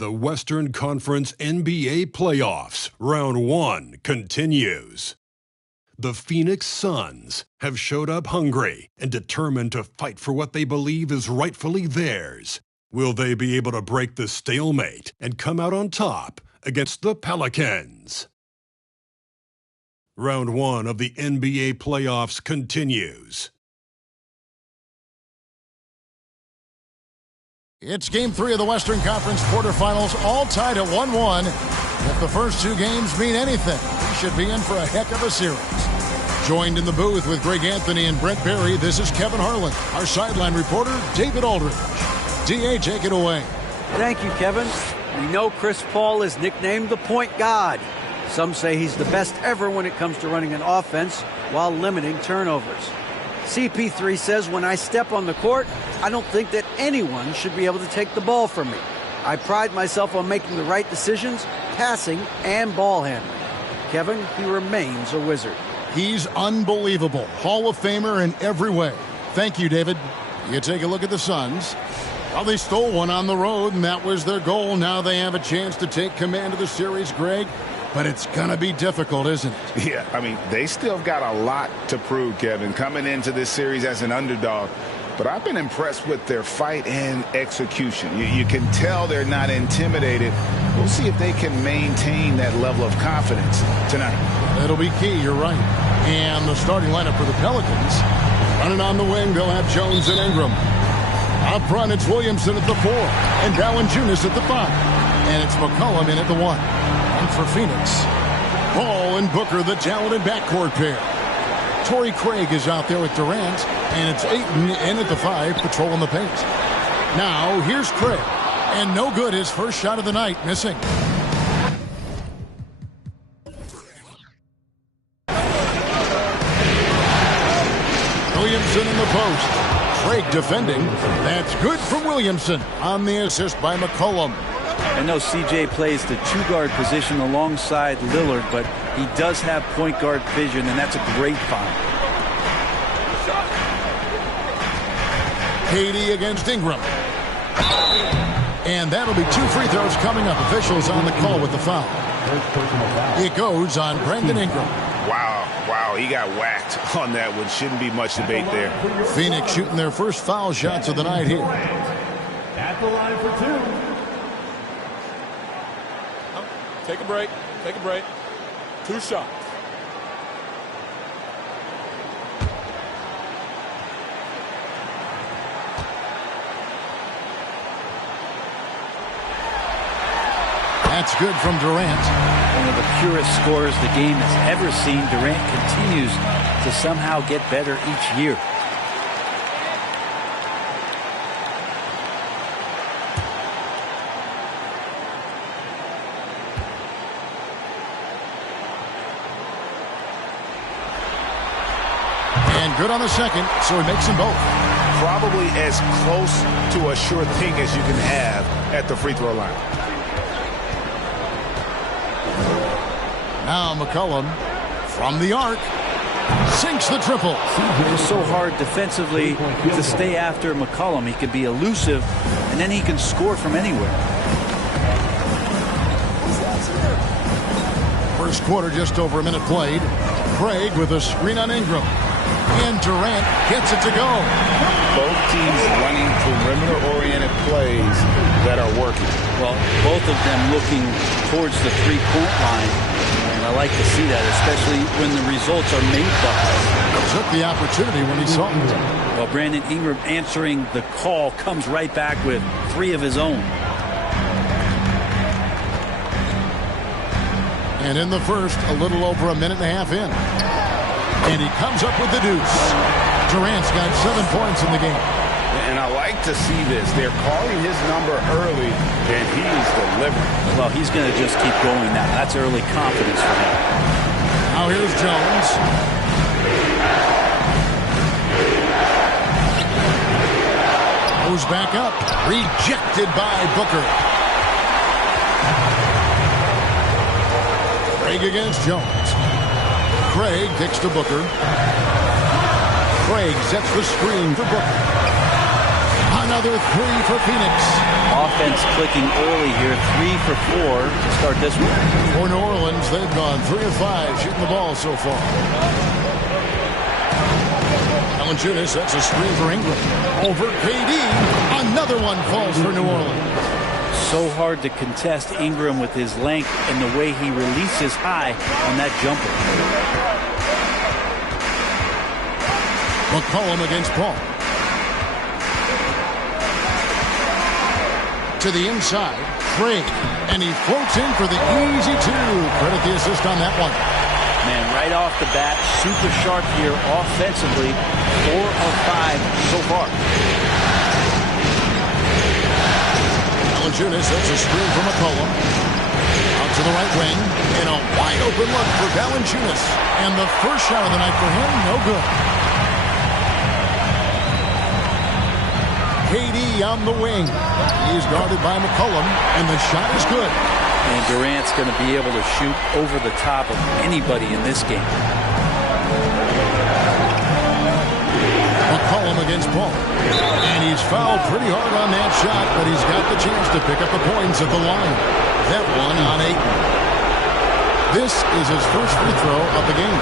The Western Conference NBA Playoffs, Round 1 continues. The Phoenix Suns have showed up hungry and determined to fight for what they believe is rightfully theirs. Will they be able to break the stalemate and come out on top against the Pelicans? Round 1 of the NBA Playoffs continues. It's Game 3 of the Western Conference quarterfinals, all tied at 1-1. If the first two games mean anything, we should be in for a heck of a series. Joined in the booth with Greg Anthony and Brent Barry, this is Kevin Harlan. Our sideline reporter, David Aldridge. D.A., take it away. Thank you, Kevin. We know Chris Paul is nicknamed the Point God. Some say he's the best ever when it comes to running an offense while limiting turnovers. CP3 says, when I step on the court, I don't think that anyone should be able to take the ball from me. I pride myself on making the right decisions, passing and ball handling. Kevin, he remains a wizard. He's unbelievable. Hall of Famer in every way. Thank you, David. You take a look at the Suns. Well, they stole one on the road, and that was their goal. Now they have a chance to take command of the series, Greg. But it's going to be difficult, isn't it? Yeah, I mean, they still got a lot to prove, Kevin, coming into this series as an underdog. But I've been impressed with their fight and execution. You can tell they're not intimidated. We'll see if they can maintain that level of confidence tonight. That'll be key, you're right. And the starting lineup for the Pelicans. Running on the wing, they'll have Jones and Ingram. Up front, it's Williamson at the 4. And Valanciunas at the 5. And it's McCollum in at the 1. And for Phoenix, Paul and Booker, the talented backcourt pair. Torrey Craig is out there with Durant, and it's Ayton in at the 5, patrolling the paint. Now, here's Craig, and no good, his first shot of the night, missing. Williamson in the post. Craig defending. That's good from Williamson on the assist by McCollum. I know CJ plays the two-guard position alongside Lillard, but he does have point guard vision, and that's a great find. Katie against Ingram. And that'll be 2 free throws coming up. Officials on the call with the foul. It goes on Brandon Ingram. Wow, he got whacked on that one. Shouldn't be much debate there. Phoenix shooting their first foul shots of the night here. At the line for 2. Take a break. Take a break. 2 shots. That's good from Durant. One of the purest scorers the game has ever seen. Durant continues to somehow get better each year. Good on the second, so he makes them both. Probably as close to a sure thing as you can have at the free throw line. Now McCollum from the arc sinks the triple. It's so hard defensively to stay after McCollum. He can be elusive, and then he can score from anywhere. First quarter, just over a minute played. Craig with a screen on Ingram. And Durant gets it to go. Both teams running perimeter-oriented plays that are working. Well, both of them looking towards the three-point line. And I like to see that, especially when the results are made by. Took the opportunity when he saw it. Well, Brandon Ingram answering the call comes right back with 3 of his own. And in the first, a little over a minute and a half in. And he comes up with the deuce. Durant's got 7 points in the game. And I like to see this. They're calling his number early, and he's delivering. Well, he's going to just keep going now. That's early confidence for him. Now here's Jones. Goes back up. Rejected by Booker. Craig against Jones. Craig kicks to Booker. Craig sets the screen for Booker. On another three for Phoenix. Offense clicking early here, 3 for 4 to start this one. For New Orleans, they've gone 3 of 5 shooting the ball so far. Valanciunas, that's a screen for Ingram. Over KD. Another one falls for New Orleans. So hard to contest Ingram with his length and the way he releases high on that jumper. McCollum against Paul. To the inside, Trey, and he floats in for the easy two. Credit the assist on that one. Man, right off the bat, super sharp here offensively. 4 of 5 so far. Valanciunas, that's a screen for McCollum. Out to the right wing, and a wide open look for Valanciunas. And the first shot of the night for him, no good. KD on the wing. He's guarded by McCollum, and the shot is good. And Durant's going to be able to shoot over the top of anybody in this game. McCollum against Paul. And he's fouled pretty hard on that shot, but he's got the chance to pick up the points at the line. That one on 8. This is his first free throw of the game.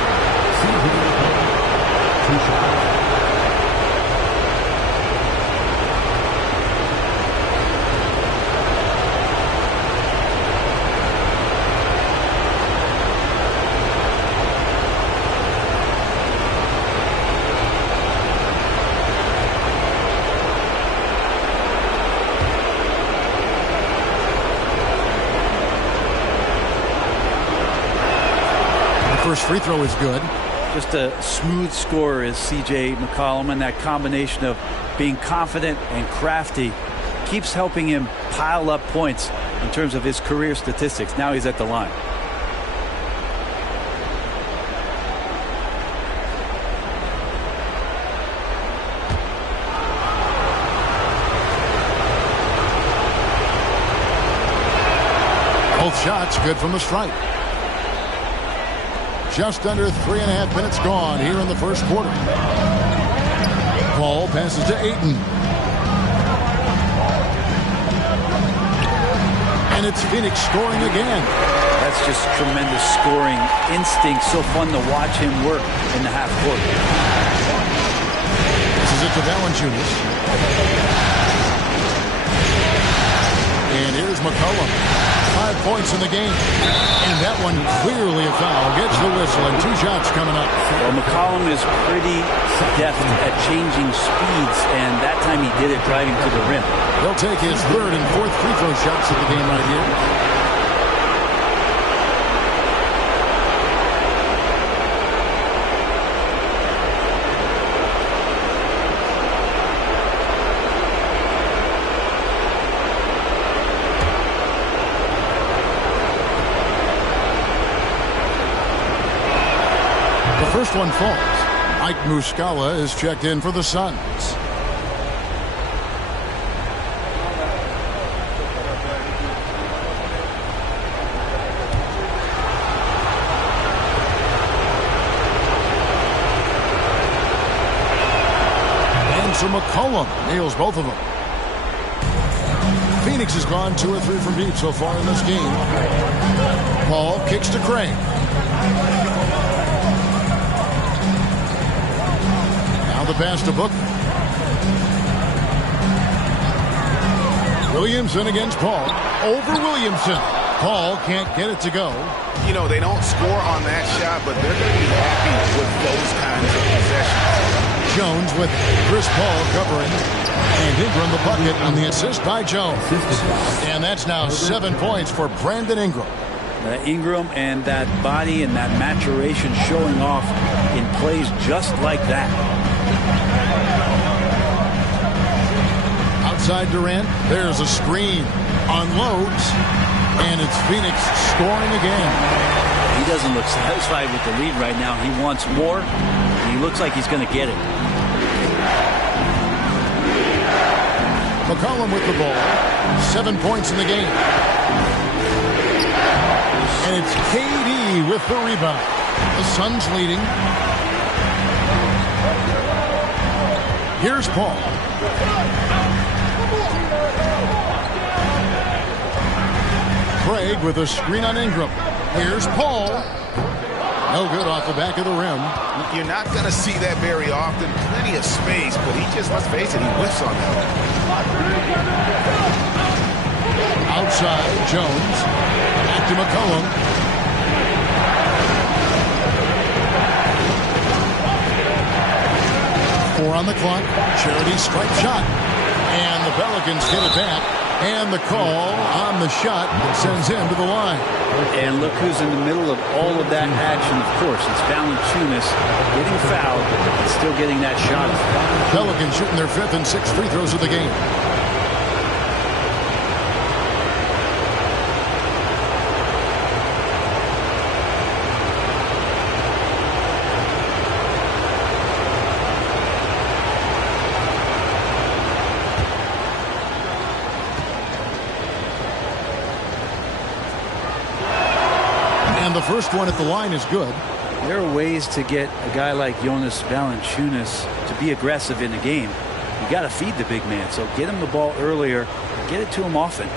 First free throw is good. Just a smooth scorer is C.J. McCollum, and that combination of being confident and crafty keeps helping him pile up points in terms of his career statistics. Now he's at the line. Both shots good from the stripe. Just under 3.5 minutes gone here in the first quarter. Paul passes to Ayton. And it's Phoenix scoring again. That's just tremendous scoring instinct. So fun to watch him work in the half court. This is it to Valanciunas. And here's McCollum. 5 points in the game. And that one clearly a foul. Gets the whistle, and 2 shots coming up. Well, McCollum is pretty deft at changing speeds, and that time he did it driving to the rim. He'll take his 3rd and 4th free throw shots of the game right here. First one falls. Mike Muscala is checked in for the Suns. And so McCollum nails both of them. Phoenix has gone 2 or 3 from deep so far in this game. Paul kicks to Craig. The pass to Booker. Williamson against Paul. Over Williamson. Paul can't get it to go. You know, they don't score on that shot, but they're going to be happy with those kinds of possessions. Jones with Chris Paul covering. And Ingram the bucket on the assist by Jones. And that's now 7 points for Brandon Ingram. Ingram and that body and that maturation showing off in plays just like that. Outside Durant, there's a screen. Unloads, and it's Phoenix scoring again. He doesn't look satisfied with the lead right now. He wants more. He looks like he's going to get it. McCollum with the ball. 7 points in the game. And it's KD with the rebound. The Suns leading. Here's Paul. Craig with a screen on Ingram. Here's Paul. No good off the back of the rim. You're not going to see that very often. Plenty of space, but he just, let's face it, he whiffs on that. Outside, Jones. Back to McCollum. Four on the clock. Charity stripe shot. And the Pelicans get it back. And the call on the shot that sends him to the line. And look who's in the middle of all of that action, of course. It's Valanciunas getting fouled and still getting that shot. Pelicans shooting their 5th and 6th free throws of the game. The first one at the line is good. There are ways to get a guy like Jonas Valanciunas to be aggressive in the game. You got to feed the big man, so get him the ball earlier, get it to him often.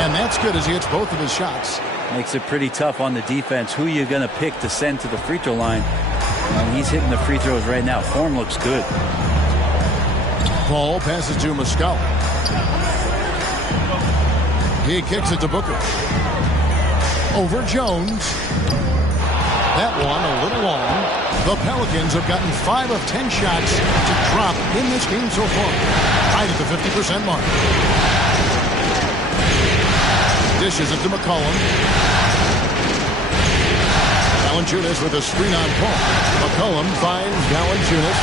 And that's good as he hits both of his shots. Makes it pretty tough on the defense. Who you're going to pick to send to the free throw line. And he's hitting the free throws right now. Form looks good. Paul passes to Muscala. He kicks it to Booker. Over Jones. That one a little long. The Pelicans have gotten 5 of 10 shots to drop in this game so far. Right at the 50% mark. Dishes it to McCollum. Valanciunas with a screen on Paul. McCollum finds Valanciunas.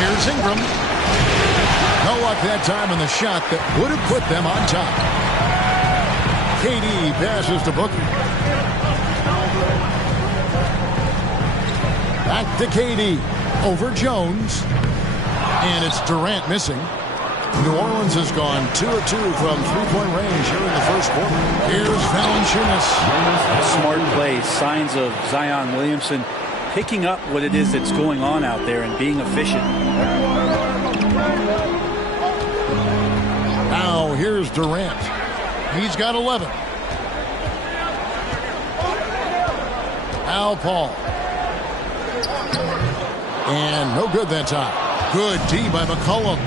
Here's Ingram. No luck that time in the shot that would have put them on top. KD passes to Booker. Back to KD. Over Jones. And it's Durant missing. New Orleans has gone 2 of 2 from three-point range here in the first quarter. Here's Valanciunas. Smart play. Signs of Zion Williamson picking up what it is that's going on out there and being efficient. Now here's Durant. He's got 11. Now Paul. And no good that time. Good D by McCollum.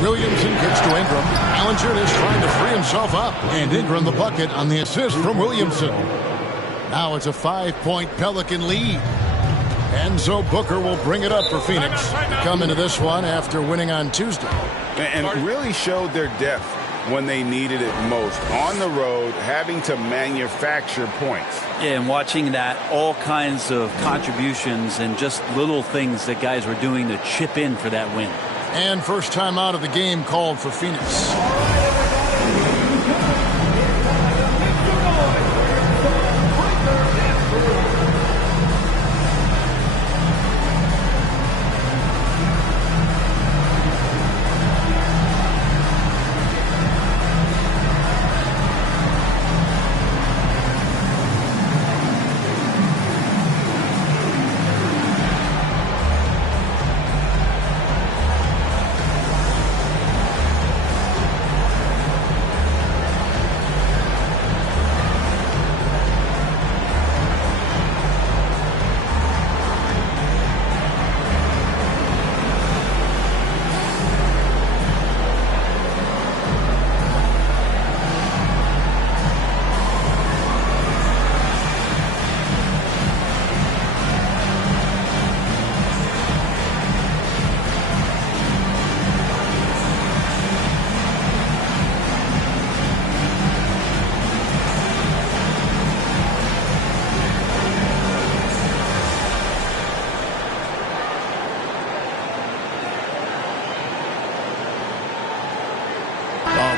Williamson kicks to Ingram. Valanciunas trying to free himself up. And Ingram the bucket on the assist from Williamson. Now it's a 5-point Pelican lead. And so Booker will bring it up for Phoenix. They come into this one after winning on Tuesday. And really showed their depth when they needed it most. On the road, having to manufacture points. Yeah, and watching that, all kinds of contributions and just little things that guys were doing to chip in for that win. And first time out of the game called for Phoenix.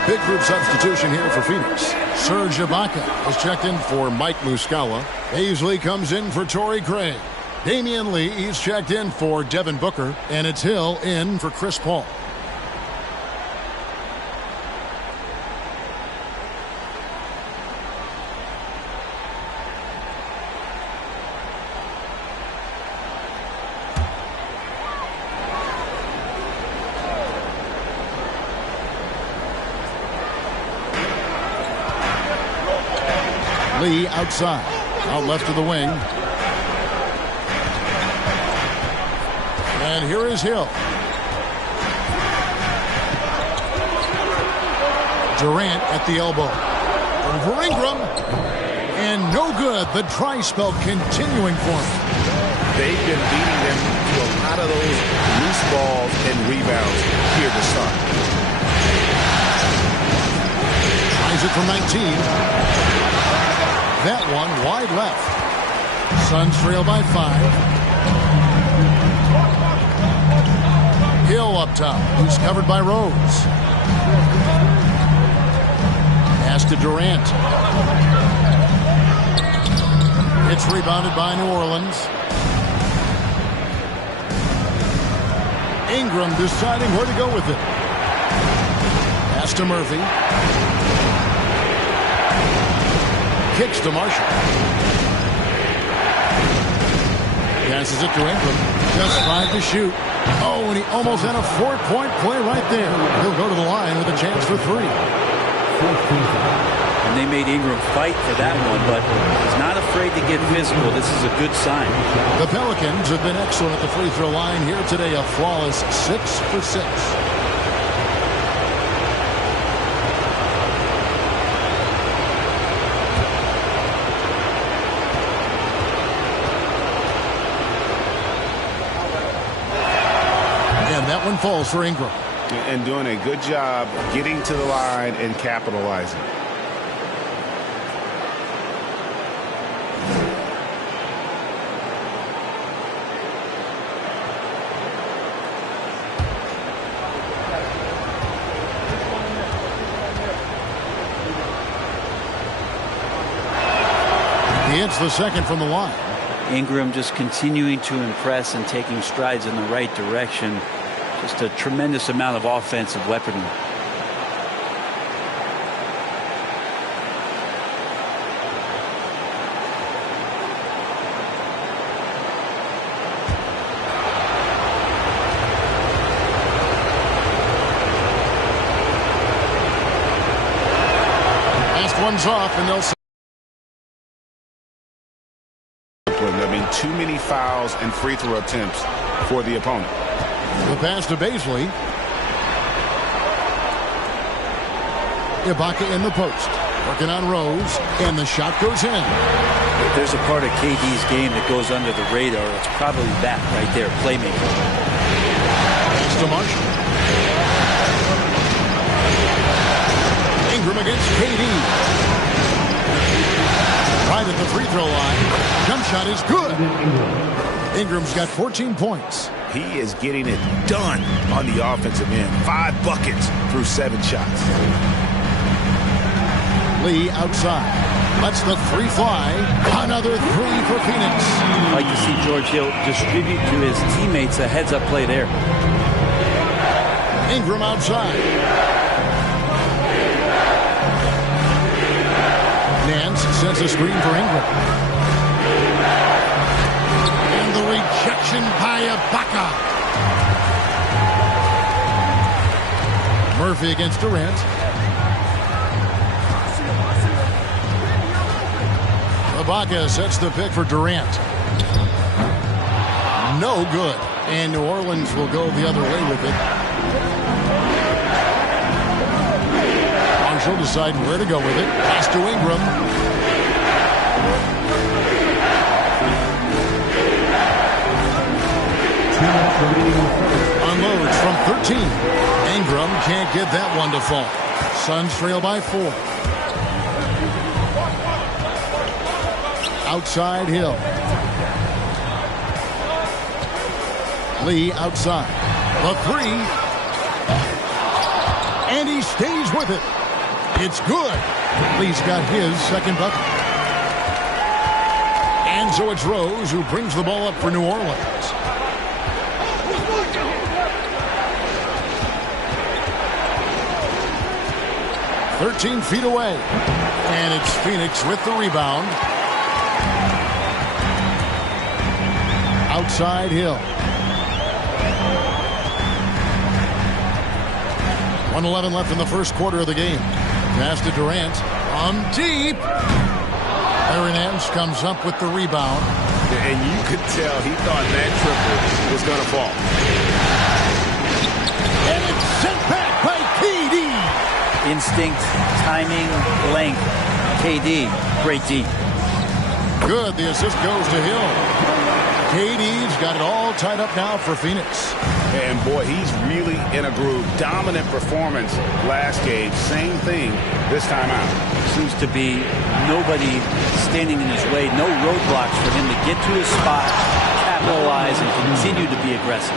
Big group substitution here for Phoenix. Serge Ibaka is checked in for Mike Muscala. Paisley comes in for Torrey Craig. Damian Lee is checked in for Devin Booker. And it's Hill in for Chris Paul. Lee outside. Out left to the wing. And here is Hill. Durant at the elbow. Over Ingram. And no good. The dry spell continuing for him. They've been beating them to a lot of those loose balls and rebounds here to start. Tries it from 19. That one wide left. Suns trail by 5. Hill up top. He's covered by Rose. Pass to Durant. It's rebounded by New Orleans. Ingram deciding where to go with it. Pass to Murphy. Kicks to Marshall. Passes it to Ingram. Just 5 to shoot. Oh, and he almost had a 4-point play right there. He'll go to the line with a chance for 3. And they made Ingram fight for that one, but he's not afraid to get physical. This is a good sign. The Pelicans have been excellent at the free throw line here today. A flawless 6 for 6. And that one falls for Ingram. And doing a good job getting to the line and capitalizing. He hits the second from the line. Ingram just continuing to impress and taking strides in the right direction. Just a tremendous amount of offensive weaponry. Last one's off, and they'll. I mean, too many fouls and free throw attempts for the opponent. The pass to Baisley. Ibaka in the post. Working on Rose. And the shot goes in. If there's a part of KD's game that goes under the radar, it's probably that right there, playmaking. Pass to Marshall. Ingram against KD. Right at the free throw line. Jump shot is good. Ingram's got 14 points. He is getting it done on the offensive end. 5 buckets through 7 shots. Lee outside. Lets the 3 fly. Another 3 for Phoenix. I'd like to see George Hill distribute to his teammates a heads-up play there. Ingram outside. Nance sends a screen for Ingram. And the rejection by Ibaka. Murphy against Durant. Ibaka sets the pick for Durant. No good. And New Orleans will go the other way with it. Marshall deciding where to go with it. Pass to Ingram. Unloads from 13. Ingram can't get that one to fall. Suns trail by 4. Outside Hill. Lee outside. The 3. And he stays with it. It's good. Lee's got his second bucket. And so it's Rose who brings the ball up for New Orleans. 13 feet away. And it's Phoenix with the rebound. Outside Hill. 1:11 left in the first quarter of the game. Pass to Durant. On deep. Aaron Nance comes up with the rebound. And you could tell he thought that triple was going to fall. And it's sent back by KD. Instinct, timing, length. KD, great D. Good. The assist goes to Hill. KD's got it all tied up now for Phoenix. And boy, he's really in a groove. Dominant performance last game. Same thing this time out. Seems to be nobody standing in his way. No roadblocks for him to get to his spot, capitalize, and continue to be aggressive.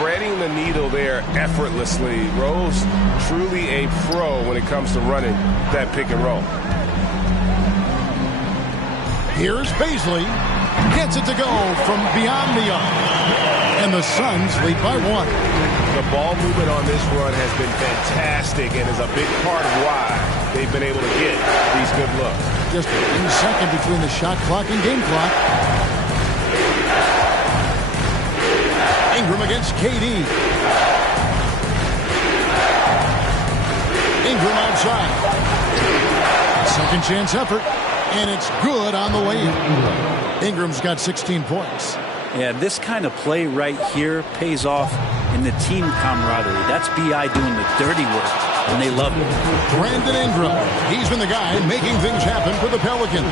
Threading the needle there effortlessly. Rose truly a pro when it comes to running that pick and roll. Here's Baisley. Gets it to go from beyond the arc. And the Suns lead by 1. The ball movement on this run has been fantastic and is a big part of why they've been able to get these good looks. Just in the second between the shot clock and game clock. Ingram against KD. Ingram outside. Second chance effort. And it's good on the way in. Ingram's got 16 points. Yeah, this kind of play right here pays off in the team camaraderie. That's B.I. doing the dirty work, and they love it. Brandon Ingram. He's been the guy making things happen for the Pelicans.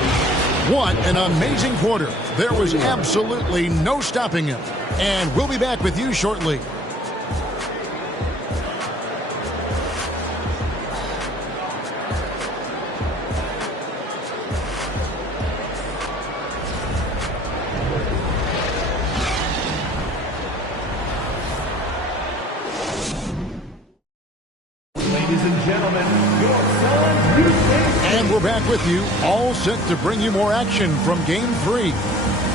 What an amazing quarter. There was absolutely no stopping him. And we'll be back with you shortly. And we're back with you, all set to bring you more action from Game 3.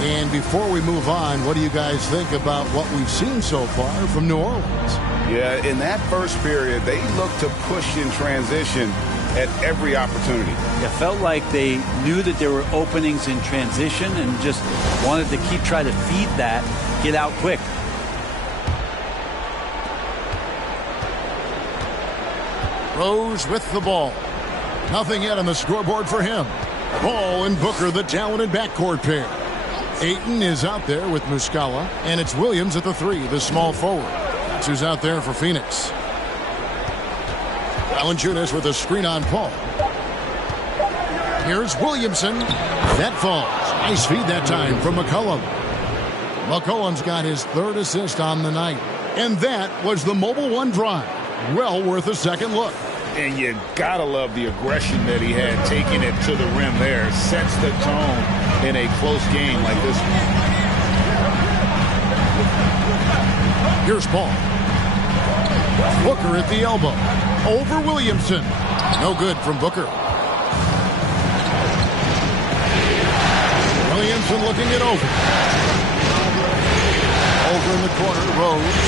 And before we move on, what do you guys think about what we've seen so far from New Orleans? Yeah, in that first period, they looked to push in transition at every opportunity. It felt like they knew that there were openings in transition and just wanted to keep trying to feed that, get out quick. Rose with the ball. Nothing yet on the scoreboard for him. Ball and Booker, the talented backcourt pair. Ayton is out there with Muscala, and it's Williams at the 3, the small forward. That's who's out there for Phoenix. Valanciunas with a screen on Paul. Here's Williamson. That falls. Nice feed that time from McCollum. McCollum's got his 3rd assist on the night. And that was the Mobile One drive. Well worth a second look. And you gotta love the aggression that he had, taking it to the rim there. Sets the tone in a close game like this one. Here's Paul. Booker at the elbow. Over Williamson. No good from Booker. Williamson looking it over. Over in the corner, Rose.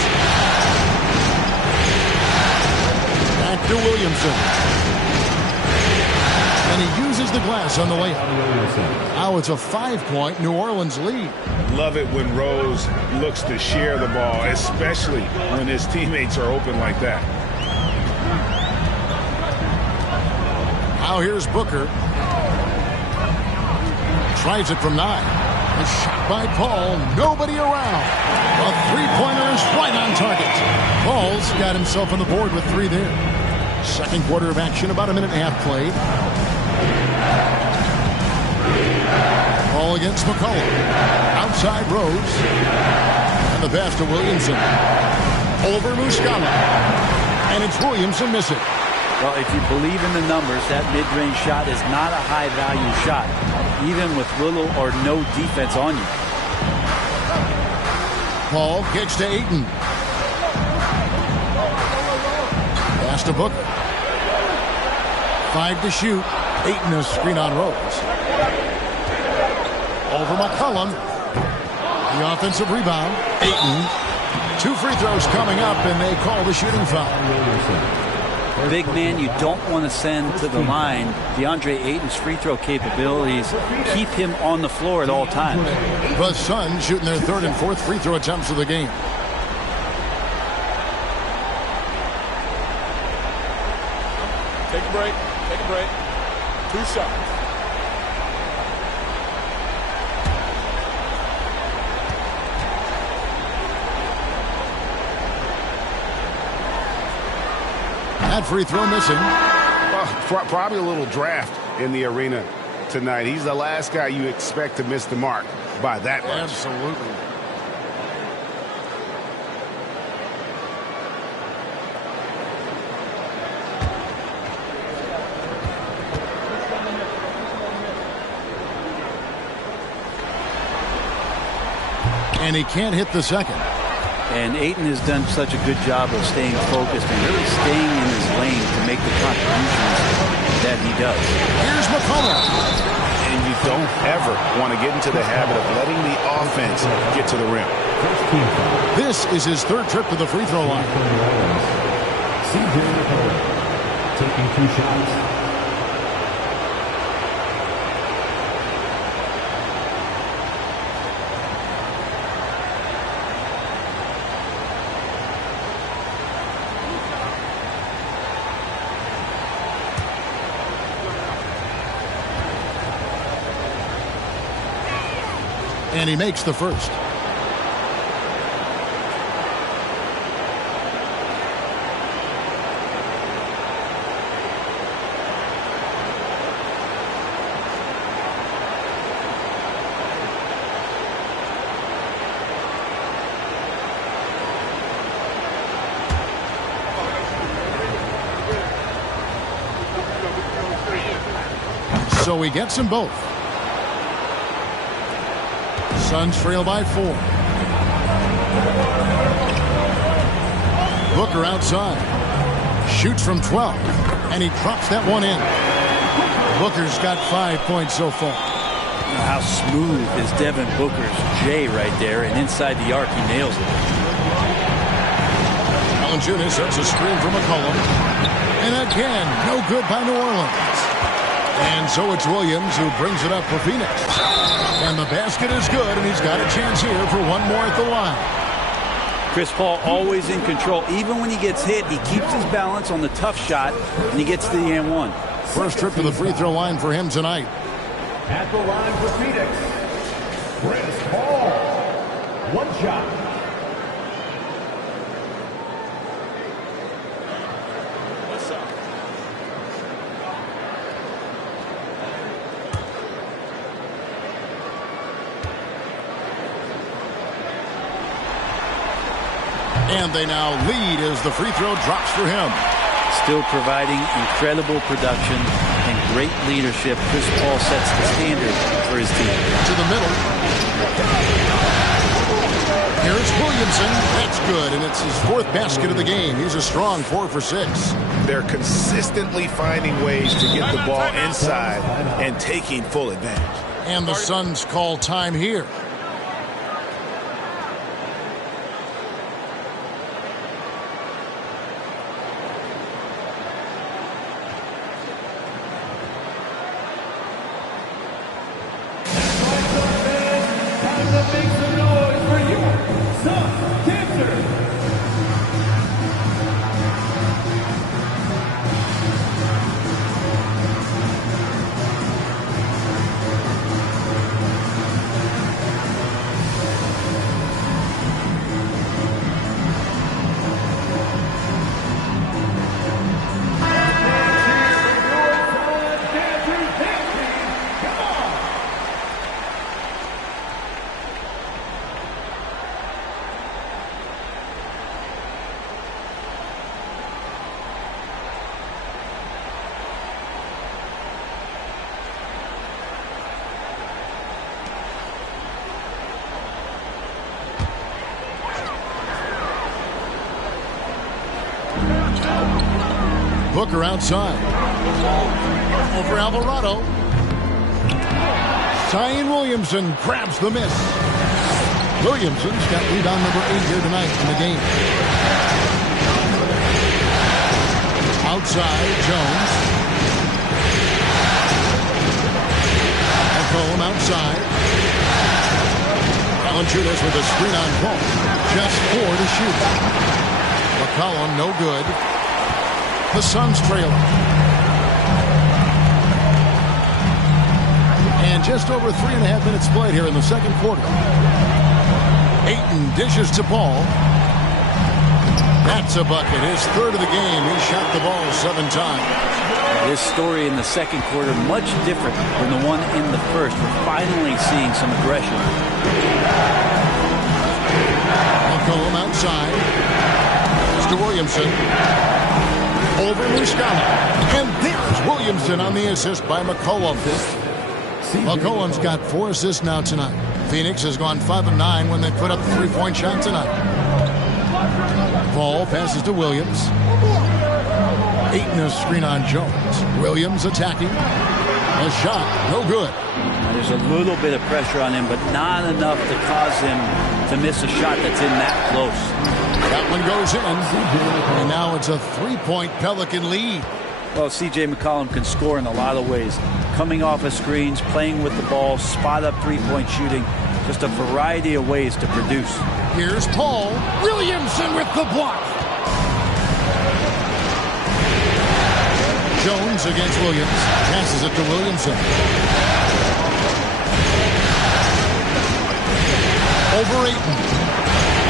Back to Williamson. And he uses the glass on the layup. Now it's a 5-point New Orleans lead. Love it when Rose looks to share the ball, especially when his teammates are open like that. Now here's Booker. Tries it from 9. A shot by Paul. Nobody around. A 3-pointer is right on target. Paul's got himself on the board with 3 there. Second quarter of action, about a minute and a half played. Ball against McCollum. Outside Rose. And the pass to Williamson. Over Muscala. And it's Williamson missing. Well, if you believe in the numbers, that mid-range shot is not a high-value shot, even with little or no defense on you. Paul kicks to Ayton. Pass to Booker. 5 to shoot. Ayton a screen on Rose. Over McCollum. The offensive rebound. Ayton. 2 free throws coming up, and they call the shooting foul. Big man you don't want to send to the line. DeAndre Ayton's free throw capabilities keep him on the floor at all times. The Suns shooting their 3rd and 4th free throw attempts of the game. Take a break. Take a break. 2 shots. That free throw missing. Well, probably a little draft in the arena tonight. He's the last guy you expect to miss the mark by that much. Absolutely. And he can't hit the second. And Ayton has done such a good job of staying focused and really staying in his lane to make the contributions that he does. Here's McCollum. And you don't ever want to get into the habit of letting the offense get to the rim. This is his third trip to the free throw line. CJ McCollum taking 2 shots. And he makes the first. So he gets them both. Suns trail by 4. Booker outside. Shoots from 12. And he drops that one in. Booker's got 5 points so far. How smooth is Devin Booker's J right there, and inside the arc he nails it. Valanciunas sets a screen for McCollum. And again, no good by New Orleans. And so it's Williams who brings it up for Phoenix. And the basket is good, and he's got a chance here for one more at the line. Chris Paul always in control. Even when he gets hit, he keeps his balance on the tough shot, and he gets to the and one. First trip to the free throw line for him tonight. At the line for Phoenix, Chris Paul. 1 shot. And they now lead as the free throw drops for him. Still providing incredible production and great leadership. Chris Paul sets the standard for his team. To the middle. Here's Williamson. That's good, and it's his 4th basket of the game. He's a strong 4 for 6. They're consistently finding ways to get the ball inside and taking full advantage. And the Suns call time here. Booker outside. Over Alvarado. Zion Williamson grabs the miss. Williamson's got rebound number 8 here tonight in the game. Outside, Jones. McCollum outside. Valanciunas with a screen on Paul. Just 4 to shoot. McCollum no good. The Suns trail. And just over 3.5 minutes played here in the second quarter. Ayton dishes to Paul. That's a bucket. His third of the game. He shot the ball 7 times. This story in the second quarter much different than the one in the first. We're finally seeing some aggression. McCollum outside. Mr. Williamson. Over Muscala. And there's Williamson on the assist by McCollum. McCollum's got 4 assists now tonight. Phoenix has gone 5 of 9 when they put up the 3-point shot tonight. Ball passes to Williams. Ayton a screen on Jones. Williams attacking. A shot, no good. There's a little bit of pressure on him, but not enough to cause him to miss a shot that's in that close. That one goes in. And now it's a 3-point Pelican lead. Well, C.J. McCollum can score in a lot of ways. Coming off of screens, playing with the ball, spot-up 3-point shooting. Just a variety of ways to produce. Here's Paul. Williamson with the block. Jones against Williams. Passes it to Williamson. Over Ayton.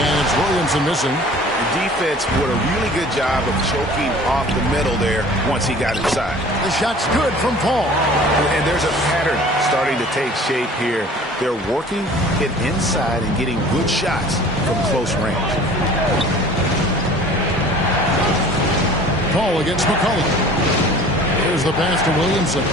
And it's Williamson missing. The defense did a really good job of choking off the middle there once he got inside. The shot's good from Paul. And there's a pattern starting to take shape here. They're working it inside and getting good shots from close range. Paul against McCollum. Here's the pass to Williamson.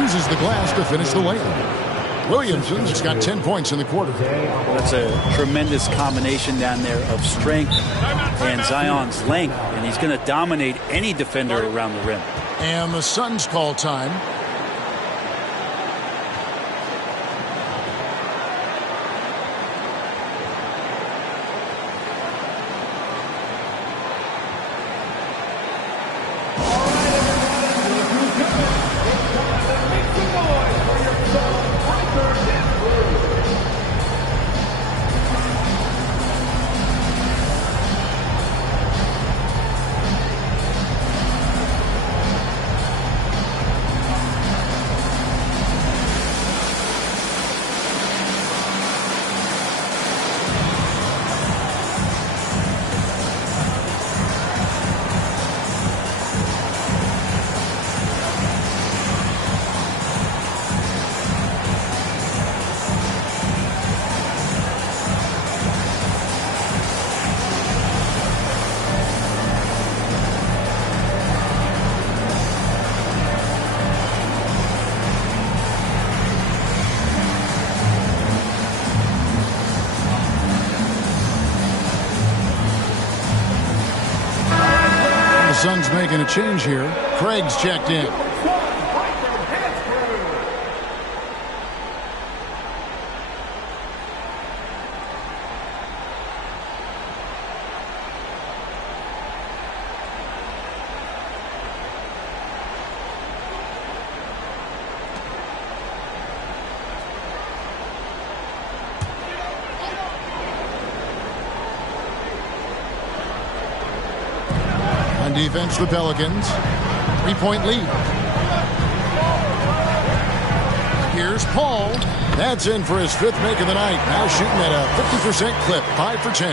Uses the glass to finish the layup. Williamson's got 10 points in the quarter. That's a tremendous combination down there of strength and Zion's length, and he's going to dominate any defender around the rim. And the Suns call time. Suns making a change here. Craig's checked in. Defense, the Pelicans. 3-point lead. Here's Paul. That's in for his 5th make of the night. Now shooting at a 50% clip. 5 for 10.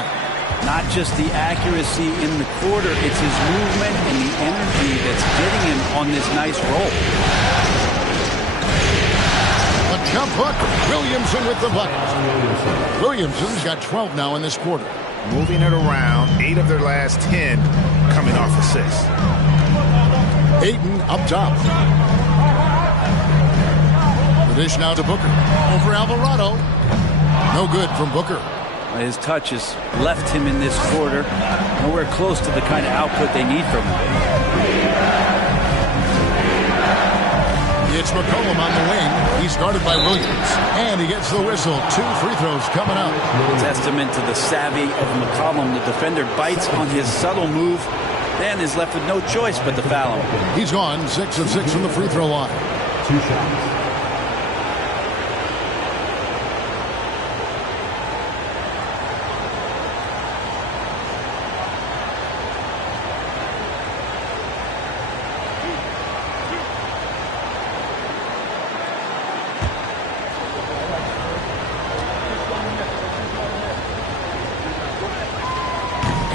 Not just the accuracy in the quarter, it's his movement and the energy that's getting him on this nice roll. A jump hook. Williamson with the bucket. Williamson's got 12 now in this quarter. Moving it around. 8 of their last 10 coming off assists. Ayton up top. The dish now to Booker. Over Alvarado. No good from Booker. His touch has left him in this quarter. Nowhere close to the kind of output they need from him. It's McCollum on the wing. He's guarded by Williams. And he gets the whistle. 2 free throws coming up. Testament to the savvy of McCollum. The defender bites on his subtle move and is left with no choice but to foul him. He's gone 6 of 6 from the free throw line. 2 shots.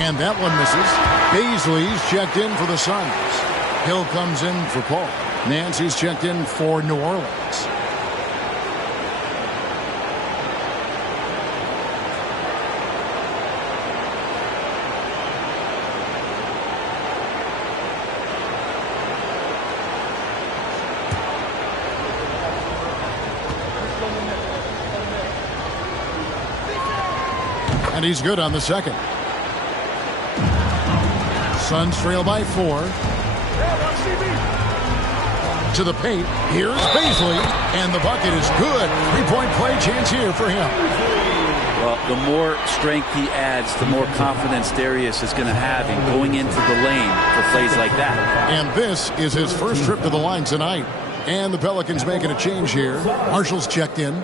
And that one misses. Baisley's checked in for the Suns. Hill comes in for Paul. Nancy's checked in for New Orleans. And he's good on the second. Suns trail by 4. To the paint. Here's Baisley. And the bucket is good. 3-point play chance here for him. Well, the more strength he adds, the more confidence Darius is going to have in going into the lane for plays like that. And this is his first trip to the line tonight. And the Pelicans making a change here. Marshall's checked in.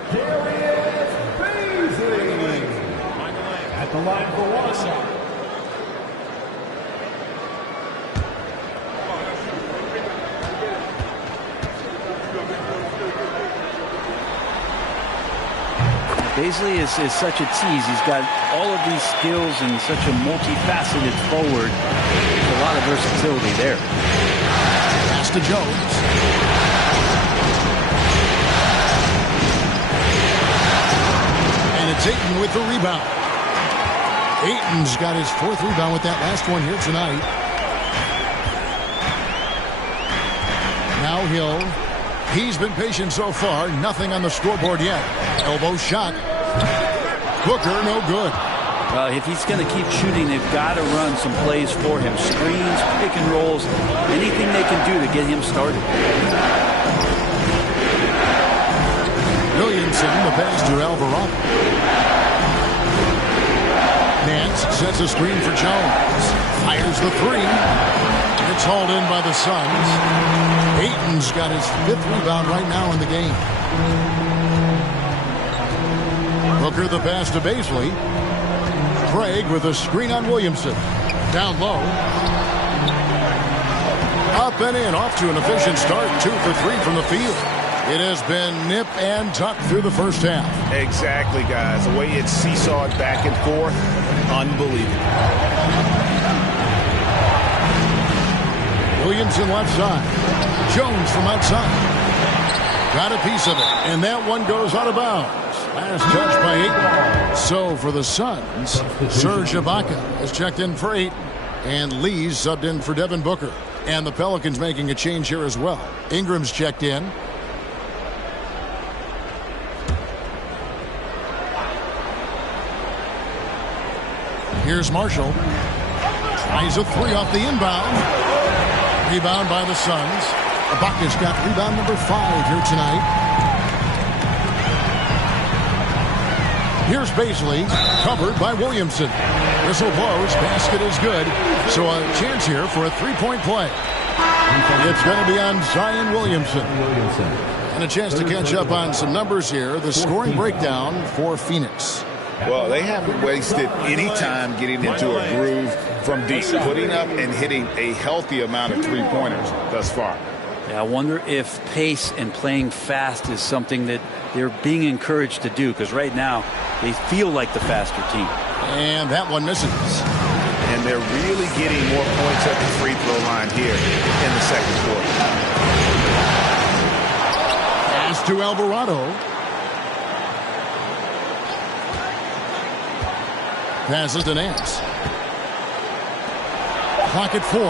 At the line for Wausau. Baisley is such a tease. He's got all of these skills and such a multifaceted forward. A lot of versatility there. Pass to Jones. And it's Ayton with the rebound. Ayton's got his 4th rebound with that last one here tonight. Now Hill. He's been patient so far. Nothing on the scoreboard yet. Elbow shot. Booker, no good. Well, if he's going to keep shooting, they've got to run some plays for him. Screens, pick and rolls, anything they can do to get him started. Williamson, the pass to Alvarado. Nance sets a screen for Jones. Fires the 3. It's hauled in by the Suns. Ayton's got his 5th rebound right now in the game. Booker the pass to Baisley. Craig with a screen on Williamson. Down low. Up and in. Off to an efficient start. 2 for 3 from the field. It has been nip and tuck through the first half. Exactly, guys. The way it's seesawed back and forth, unbelievable. Williamson left side. Jones from outside. Got a piece of it. And that one goes out of bounds. Last touch by Ayton. So for the Suns, Serge Ibaka is checked in for Ayton. And Lee's subbed in for Devin Booker. And the Pelicans making a change here as well. Ingram's checked in. Here's Marshall. Tries a 3 off the inbound. Rebound by the Suns. Ibaka's got rebound number 5 here tonight. Here's Baisley, covered by Williamson. Whistle blows, basket is good. So a chance here for a 3-point play. It's going to be on Zion Williamson. And a chance to catch up on some numbers here. The scoring breakdown for Phoenix. Well, they haven't wasted any time getting into a groove from deep, putting up and hitting a healthy amount of 3-pointers thus far. Yeah, I wonder if pace and playing fast is something that they're being encouraged to do, because right now they feel like the faster team. And that one misses. And they're really getting more points at the free throw line here in the second quarter. Pass to Alvarado. Passes to Nance. Clock at 4.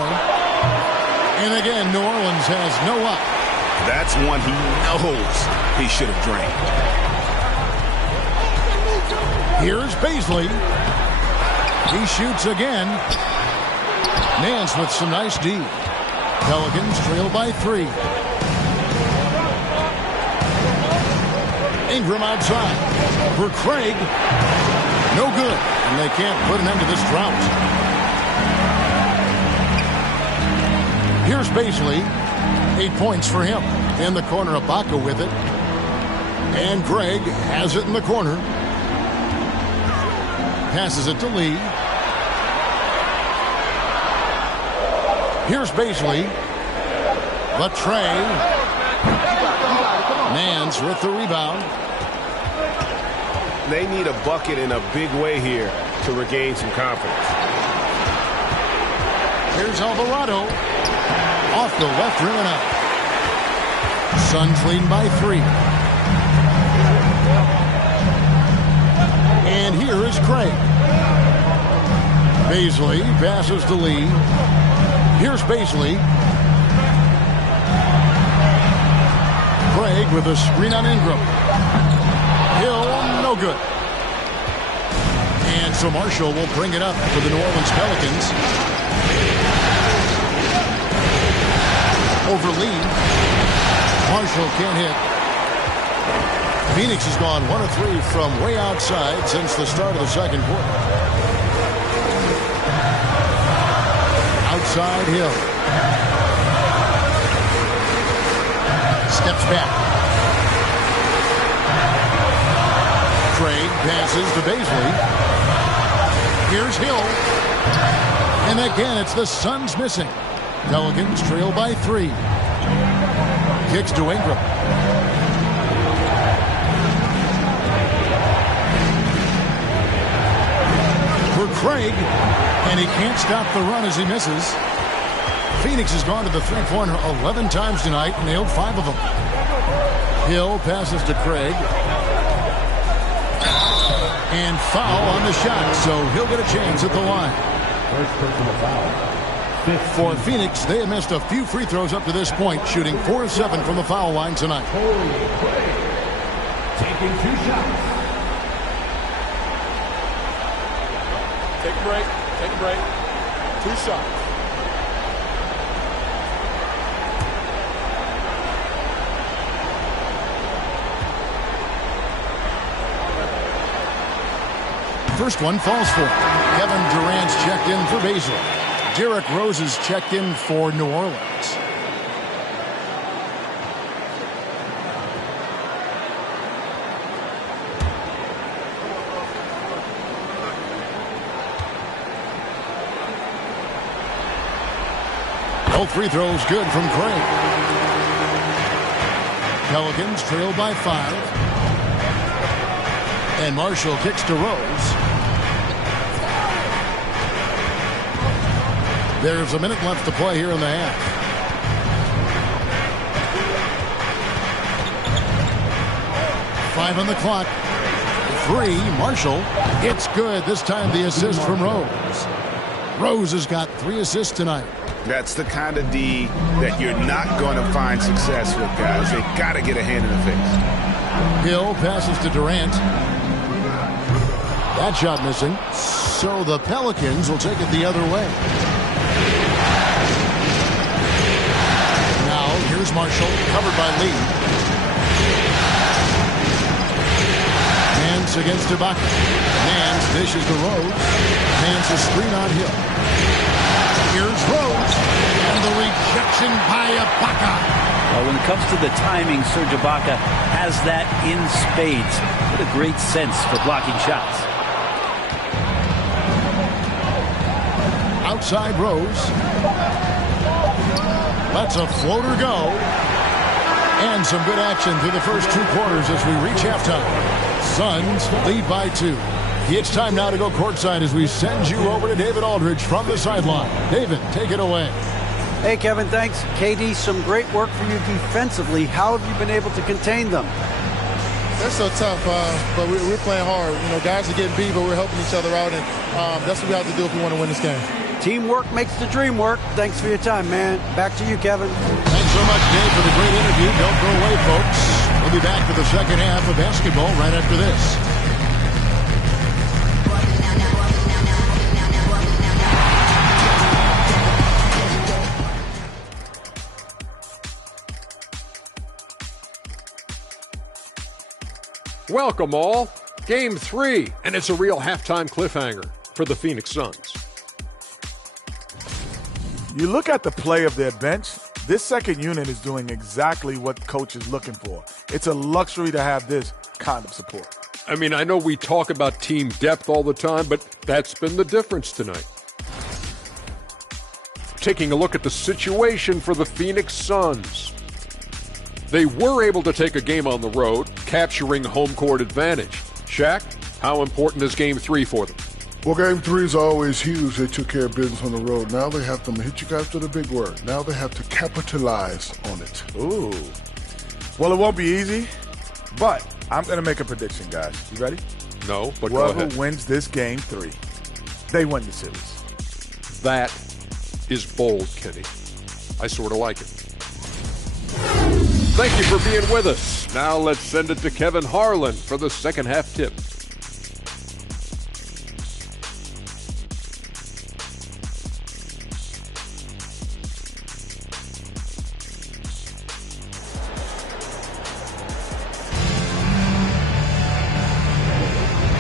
And again, New Orleans has no up. That's one he knows he should have drained. Here's Baisley. He shoots again. Nance with some nice D. Pelicans trail by 3. Ingram outside. For Craig. No good. And they can't put an end to this drought. Here's Baisley. 8 points for him. In the corner, Ibaka with it. And Craig has it in the corner. Passes it to Lee. Here's Baisley. The tray. Nance with the rebound. They need a bucket in a big way here to regain some confidence. Here's Alvarado. Off the left rim and out. Suns leading by 3. And here is Craig. Baisley passes to Lee. Here's Baisley. Craig with a screen on Ingram. Hill, no good. And so Marshall will bring it up for the New Orleans Pelicans. Over Lee. Marshall can't hit. Phoenix has gone 1 of 3 from way outside since the start of the second quarter. Outside Hill. Steps back. Craig passes to Baisley. Here's Hill. And again, it's the Suns missing. Pelicans trail by 3. Kicks to Ingram. For Craig. And he can't stop the run as he misses. Phoenix has gone to the three-pointer 11 times tonight, nailed 5 of them. Hill passes to Craig. And foul on the shot, so he'll get a chance at the line. First personal foul. For Phoenix, they have missed a few free throws up to this point, shooting 4 of 7 from the foul line tonight. Taking 2 shots. Take a break. Take a break. 2 shots. First one falls for Kevin Durant's checked in for Baisley. Derrick Rose is checked in for New Orleans. Both free throws good from Craig. Pelicans trail by 5. And Marshall kicks to Rose. There's a minute left to play here in the half. Five on the clock. 3, Marshall. It's good. This time the assist from Rose. Rose has got 3 assists tonight. That's the kind of D that you're not going to find success with, guys. They got to get a hand in the face. Hill passes to Durant. That shot missing. So the Pelicans will take it the other way. Now here's Marshall, covered by Lee. Nance against Ibaka. Nance dishes to Rose. Nance a screen on Hill. Here's Rose. And the rejection by Ibaka. Well, when it comes to the timing, Serge Ibaka has that in spades. What a great sense for blocking shots. Outside Rose. Lets a floater go. And some good action through the first 2 quarters as we reach halftime. Suns lead by 2. It's time now to go courtside as we send you over to David Aldridge from the sideline. David, take it away. Hey, Kevin, thanks. KD, some great work for you defensively. How have you been able to contain them? They're so tough, but we're playing hard. You know, guys are getting beat, but we're helping each other out, and that's what we have to do if we want to win this game. Teamwork makes the dream work. Thanks for your time, man. Back to you, Kevin. Thanks so much, Dave, for the great interview. Don't go away, folks. We'll be back for the second half of basketball right after this. Welcome all. Game 3, and it's a real halftime cliffhanger for the Phoenix Suns. You look at the play of their bench, this second unit is doing exactly what coach is looking for. It's a luxury to have this kind of support. I mean, I know we talk about team depth all the time, but that's been the difference tonight. Taking a look at the situation for the Phoenix Suns. They were able to take a game on the road, capturing home court advantage. Shaq, how important is Game 3 for them? Well, game 3 is always huge. They took care of business on the road. Now they have to hit you guys with a big word. Now they have to capitalize on it. Ooh. Well, it won't be easy, but I'm going to make a prediction, guys. You ready? No, but go ahead. Whoever wins this game 3, they win the series. That is bold, Kenny. I sort of like it. Thank you for being with us. Now let's send it to Kevin Harlan for the second half tip.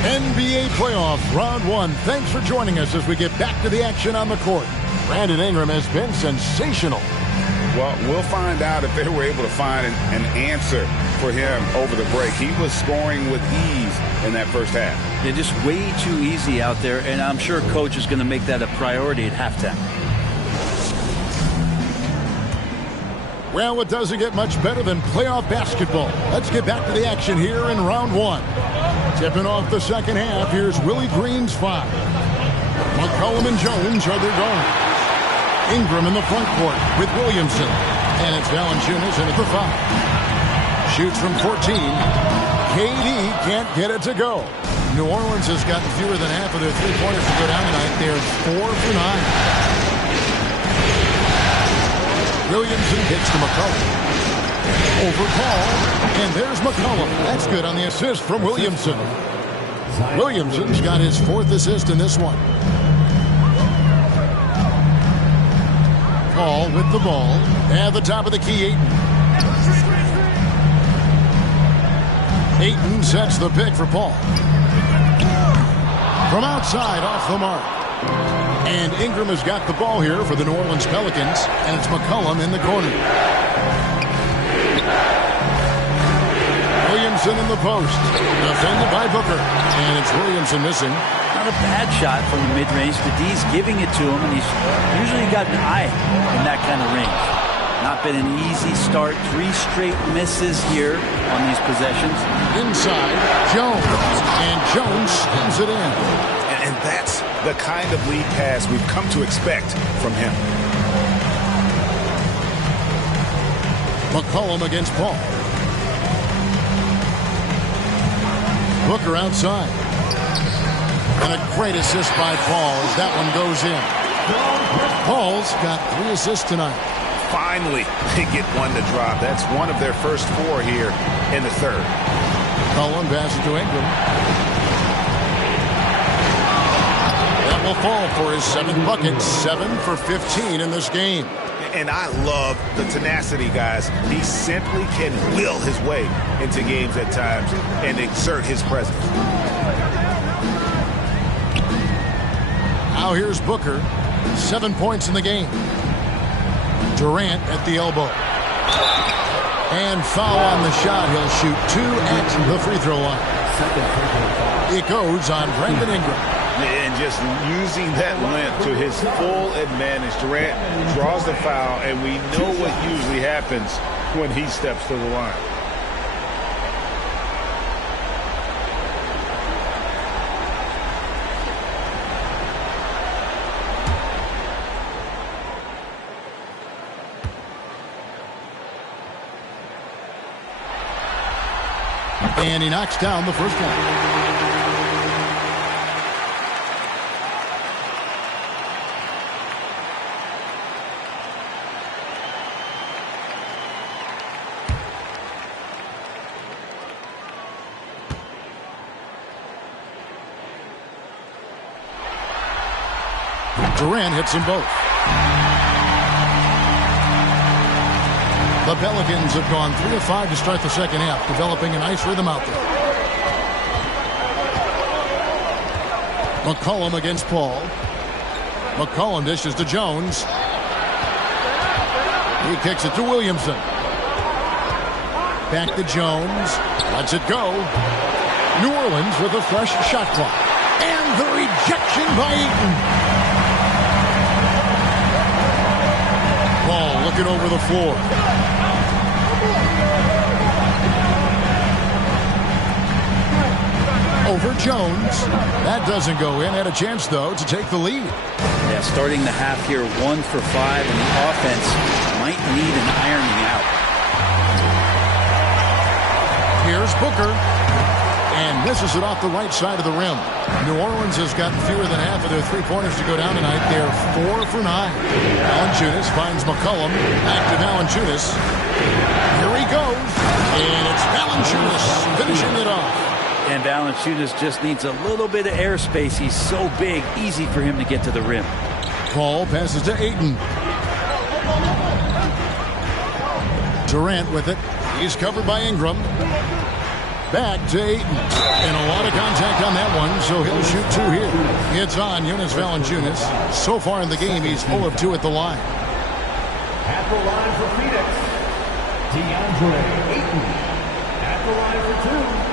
NBA playoff round 1. Thanks for joining us as we get back to the action on the court. Brandon Ingram has been sensational. Well, we'll find out if they were able to find an answer for him over the break. He was scoring with ease in that first half. They're just way too easy out there, and I'm sure coach is going to make that a priority at halftime. Well, it doesn't get much better than playoff basketball. Let's get back to the action here in round 1. Tipping off the second half, here's Willie Green's 5. McCollum and Jones are their guards. Ingram in the front court with Williamson. And it's Valanciunas in at the 5. Shoots from 14. KD can't get it to go. New Orleans has gotten fewer than half of their three-pointers to go down tonight. They're 4 for 9. Williamson kicks to McCollum. Over Paul, and there's McCollum. That's good on the assist from Williamson. Williamson's got his 4th assist in this one. Paul with the ball. At the top of the key, Ayton sets the pick for Paul. From outside, off the mark. And Ingram has got the ball here for the New Orleans Pelicans, and it's McCollum in the corner. Williamson in the post, defended by Booker, and it's Williamson missing. Not a bad shot from the mid-range, but D's giving it to him, and he's usually got an eye in that kind of range. Not been an easy start. 3 straight misses here on these possessions. Inside, Jones, and Jones spins it in. And that's the kind of lead pass we've come to expect from him. McCollum against Paul. Booker outside. And a great assist by Paul as that one goes in. Paul's got 3 assists tonight. Finally, they get one to drop. That's one of their first 4 here in the 3rd. McCollum passes to Ingram. That will fall for his 7th bucket. 7 for 15 in this game. And I love the tenacity, guys. He simply can will his way into games at times and exert his presence. Now here's Booker. 7 points in the game. Durant at the elbow. And foul on the shot. He'll shoot 2 at the free throw line. It goes on Brandon Ingram. And just using that length to his full advantage. Durant draws the foul, and we know what usually happens when he steps to the line. And he knocks down the first one. Durant hits them both. The Pelicans have gone 3 of 5 to start the second half, developing a nice rhythm out there. McCollum against Paul. McCollum dishes to Jones. He kicks it to Williamson. Back to Jones. Lets it go. New Orleans with a fresh shot clock. And the rejection by Ayton. Ball looking over the floor. over Jones. That doesn't go in. Had a chance, though, to take the lead. Yeah, starting the half here 1 for 5, and the offense might need an ironing out. Here's Booker. And misses it off the right side of the rim. New Orleans has gotten fewer than half of their three-pointers to go down tonight. They're 4 for 9. Valanciunas finds McCollum. Back to Valanciunas. Here he goes. And it's Valanciunas finishing it off. And Valanciunas just needs a little bit of airspace. He's so big, easy for him to get to the rim. Paul passes to Ayton. Durant with it. He's covered by Ingram. Back to Ayton. And a lot of contact on that one, so he'll shoot 2 here. It's on Jonas Valanciunas. So far in the game, he's 0 of 2 at the line. At the line for Phoenix, DeAndre Ayton. At the line for 2.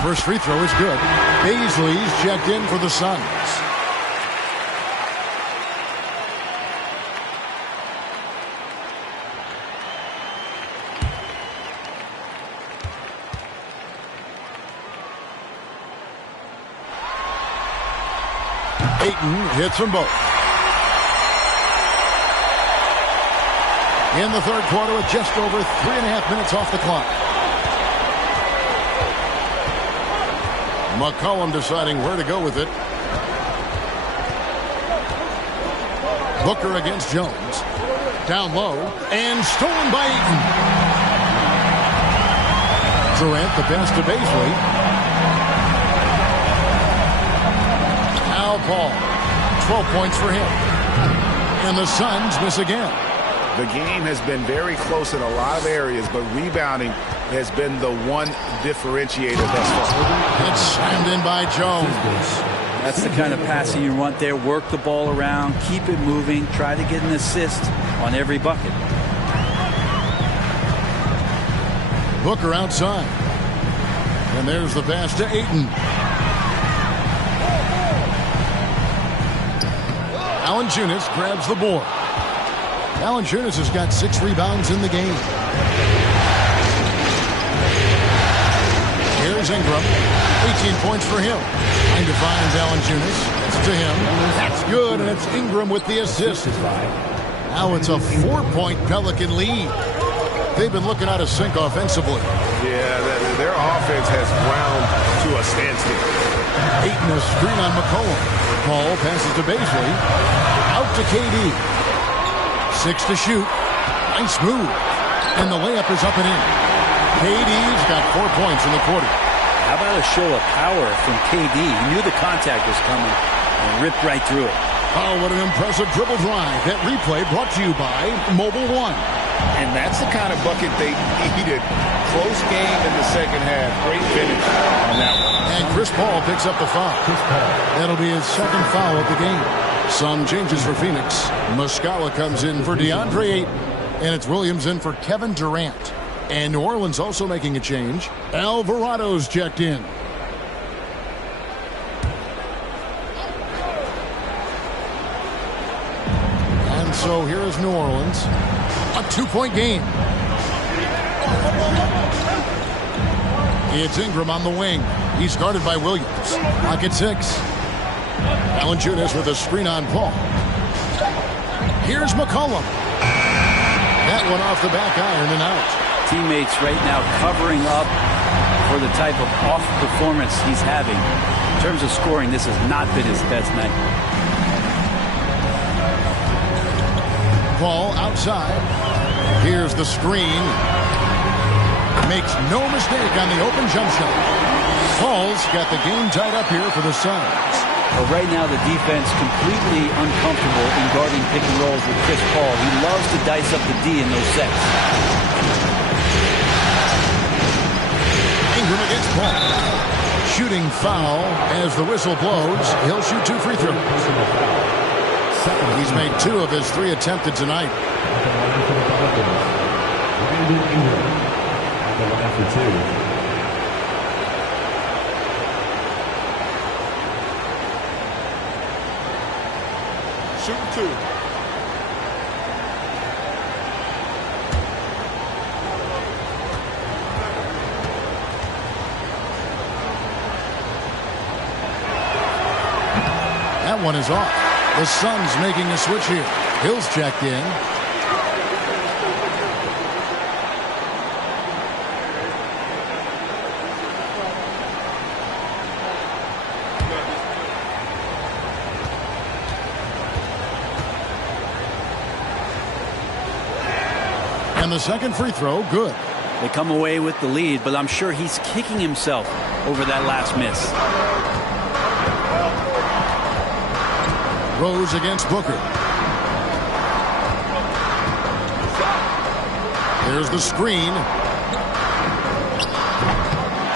First free throw is good. Baisley's checked in for the Suns. Ayton hits them both. In the third quarter with just over 3.5 minutes off the clock. McCollum deciding where to go with it. Booker against Jones. Down low. And stolen by Ayton. Durant the pass to Baisley. Now Paul. 12 points for him. And the Suns miss again. The game has been very close in a lot of areas, but rebounding has been the one differentiator thus far. It's slammed in by Jones. That's the kind of passing you want there. Work the ball around, keep it moving, try to get an assist on every bucket. Booker outside. And there's the pass to Ayton. Valanciunas grabs the board. Valanciunas has got 6 rebounds in the game. Here's Ingram. 18 points for him. Trying to find Valanciunas. It's to him. That's good, and it's Ingram with the assist. Now it's a 4-point Pelican lead. They've been looking out of sync offensively. Yeah, their offense has ground to a standstill. Ayton a screen on McCollum. Paul passes to Baisley. Out to KD. 6 to shoot. Nice move. And the layup is up and in. KD's got 4 points in the quarter. How about a show of power from KD? He knew the contact was coming and ripped right through it. Oh, what an impressive dribble drive. That replay brought to you by Mobile One. And that's the kind of bucket they needed. Close game in the second half. Great finish on that one. And Chris Paul picks up the foul. That'll be his second foul of the game. Some changes for Phoenix. Muscala comes in for DeAndre Ayton. And it's Williams in for Kevin Durant. And New Orleans also making a change. Alvarado's checked in. And so here is New Orleans. A 2-point game. It's Ingram on the wing. He's guarded by Williams. Clock at 6. Valanciunas with a screen on Paul. Here's McCollum. That one off the back iron and out. Teammates right now covering up for the type of off performance he's having. In terms of scoring, this has not been his best night. Paul outside. Here's the screen. Makes no mistake on the open jump shot. Paul's got the game tied up here for the Suns. Well, right now the defense completely uncomfortable in guarding pick and rolls with Chris Paul. He loves to dice up the D in those sets. Ingram against Paul. Shooting foul as the whistle blows. He'll shoot 2 free throws. He's made 2 of his 3 attempted tonight. shooting 2. That one is off. The Suns making a switch here. Hill's checked in. And the second free throw, good. They come away with the lead, but I'm sure he's kicking himself over that last miss. Rose against Booker. There's the screen.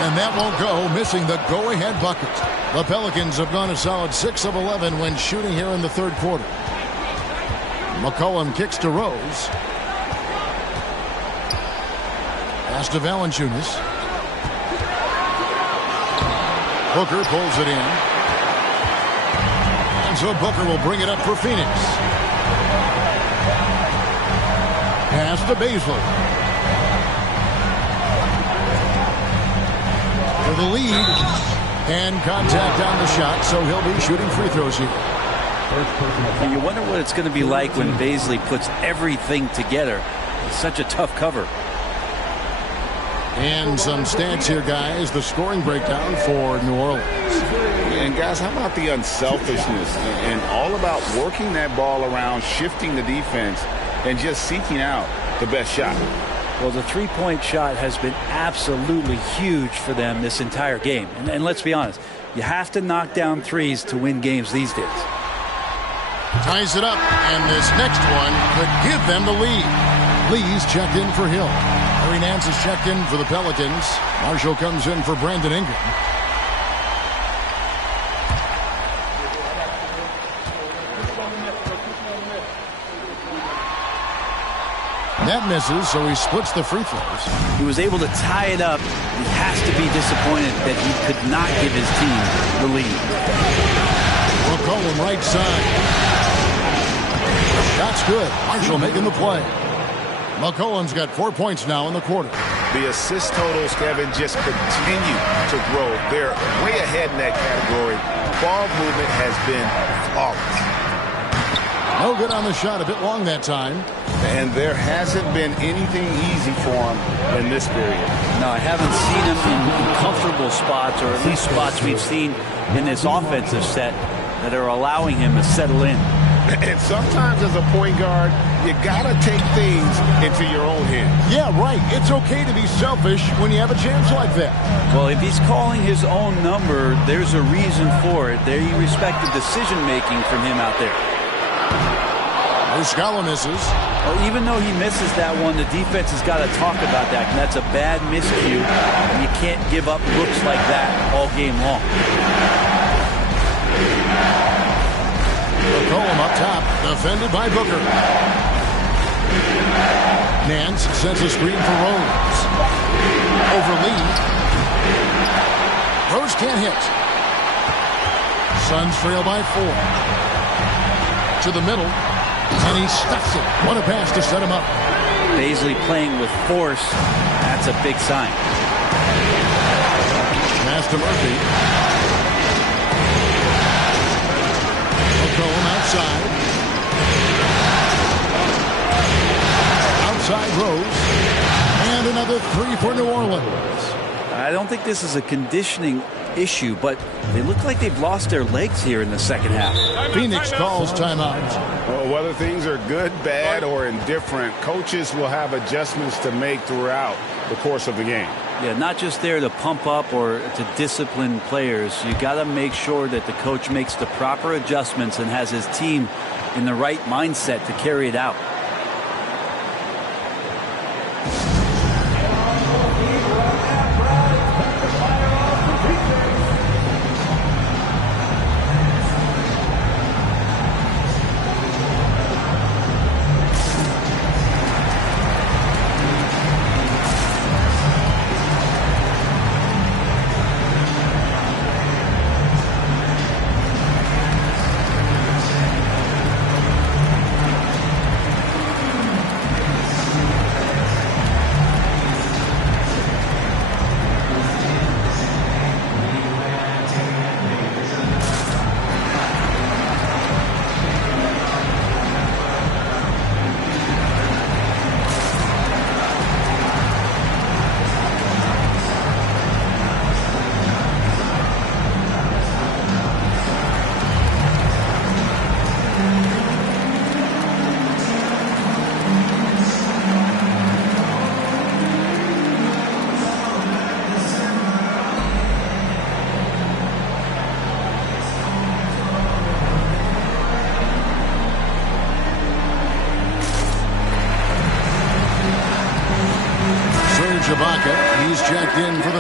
And that won't go, missing the go-ahead bucket. The Pelicans have gone a solid 6 of 11 when shooting here in the third quarter. McCollum kicks to Rose. Pass to Valanciunas. Booker pulls it in. And so Booker will bring it up for Phoenix. Pass to Baszler. For the lead. And contact on the shot, so he'll be shooting free throws here. You wonder what it's going to be like when Baszler puts everything together. It's such a tough cover. And some stats here, guys. The scoring breakdown for New Orleans. And guys, how about the unselfishness and all about working that ball around, shifting the defense, and just seeking out the best shot? Well, the three-point shot has been absolutely huge for them this entire game. And let's be honest, you have to knock down threes to win games these days. Ties it up, and this next one could give them the lead. Lee's checked in for Hill. Harry Nance is checked in for the Pelicans. Marshall comes in for Brandon Ingram. That misses, so he splits the free throws. He was able to tie it up. He has to be disappointed that he could not give his team the lead. McCollum right side. Shot's good. Marshall making the play. McCollum's got 4 points now in the quarter. The assist totals, Kevin, just continue to grow. They're way ahead in that category. Ball movement has been flawless. No good on the shot. A bit long that time. And there hasn't been anything easy for him in this period. No, I haven't seen him in comfortable spots, or at least spots we've seen in this offensive set that are allowing him to settle in. And sometimes as a point guard, you got to take things into your own hands. Yeah, right. It's okay to be selfish when you have a chance like that. Well, if he's calling his own number, there's a reason for it. They respect the decision-making from him out there. Muscala misses. Well, even though he misses that one, the defense has got to talk about that. And that's a bad miscue. You can't give up looks like that all game long. McCollum up top, defended by Booker. Nance sets a screen for Rose. Over Lee. Rose can't hit. Suns trail by 4. To the middle, and he stuffs it. What a pass to set him up. Baszler playing with force. That's a big sign. Pass to Murphy. McCollum outside. Outside Rose. And another 3 for New Orleans. I don't think this is a conditioning issue, but they look like they've lost their legs here in the second half. Phoenix calls timeout. Well, whether things are good, bad, or indifferent, coaches will have adjustments to make throughout the course of the game. Yeah, not just there to pump up or to discipline players. You got to make sure that the coach makes the proper adjustments and has his team in the right mindset to carry it out.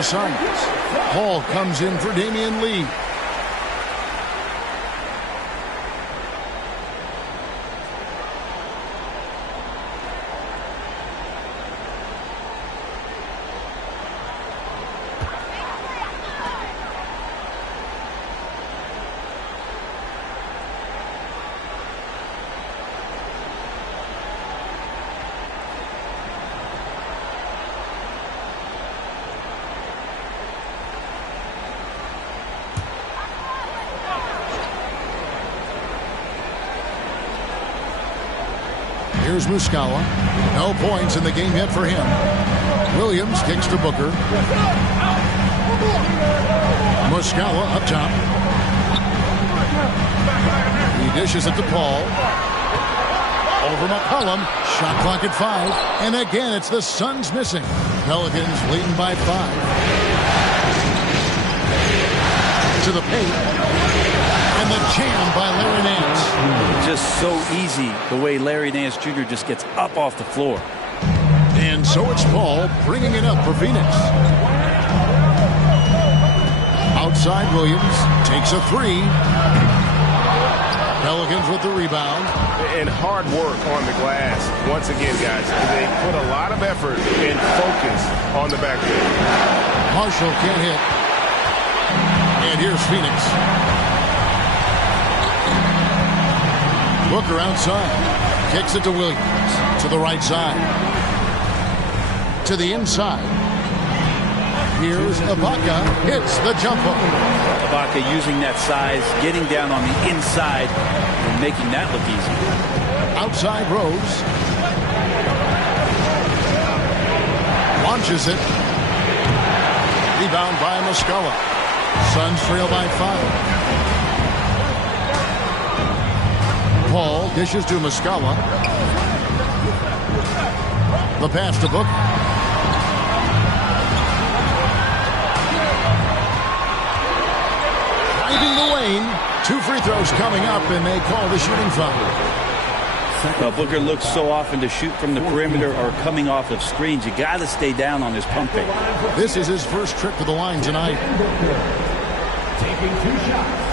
the Suns. Hall comes in for Damian Lee. Here's Muscala. No points in the game yet for him. Williams kicks to Booker. Muscala up top. He dishes it to Paul. Over McCollum. Shot clock at 5. And again, it's the Suns missing. Pelicans leading by 5. To the paint. And the jam by Larry Nance. Just so easy the way Larry Nance Jr. just gets up off the floor. And so it's Paul bringing it up for Phoenix. Outside Williams takes a 3. Pelicans with the rebound. And hard work on the glass. Once again, guys, they put a lot of effort and focus on the backcourt. Marshall can't hit. And here's Phoenix. Booker outside. Kicks it to Williams. To the right side. To the inside. Here's Ibaka. Hits the jump hook. Ibaka using that size, getting down on the inside, and making that look easy. Outside Rose. Launches it. Rebound by Muscala. Suns trail by 5. Paul dishes to Muscala. The pass to Booker. Driving the lane. 2 free throws coming up, and they call the shooting foul. Well, Booker looks so often to shoot from the perimeter or coming off of screens. You got to stay down on his pump fake. This is his first trip to the line tonight. Taking 2 shots.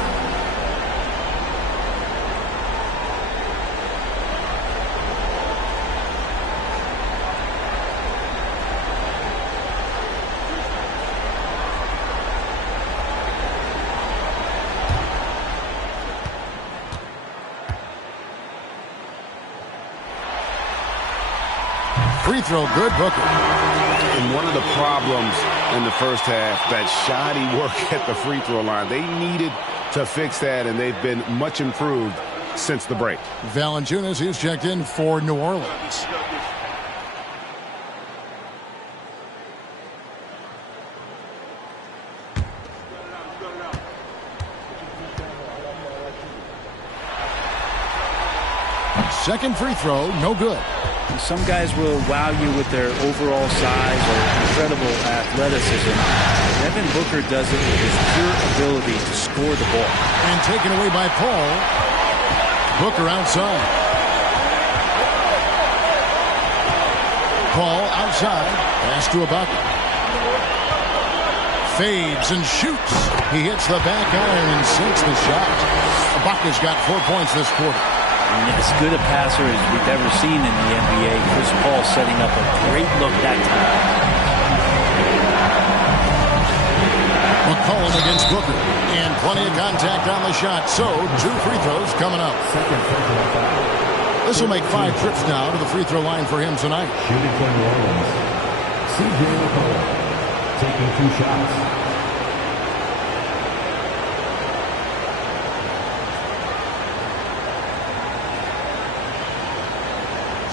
Free throw good, Booker. And one of the problems in the first half, that shoddy work at the free throw line. They needed to fix that, and they've been much improved since the break. Valanciunas, who's checked in for New Orleans. Second free throw, no good. Some guys will wow you with their overall size or incredible athleticism. Devin Booker does it with his pure ability to score the ball. And taken away by Paul. Booker outside. Paul outside. Pass to Ibaka. Fades and shoots. He hits the back iron and sinks the shot. Ibaka's got 4 points this quarter. And as good a passer as we've ever seen in the NBA. Chris Paul setting up a great look that time. McCollum against Booker. And plenty of contact on the shot. So, 2 free throws coming up. This will make 5 trips now to the free throw line for him tonight. Shooting for New Orleans. C.J. McCollum taking 2 shots.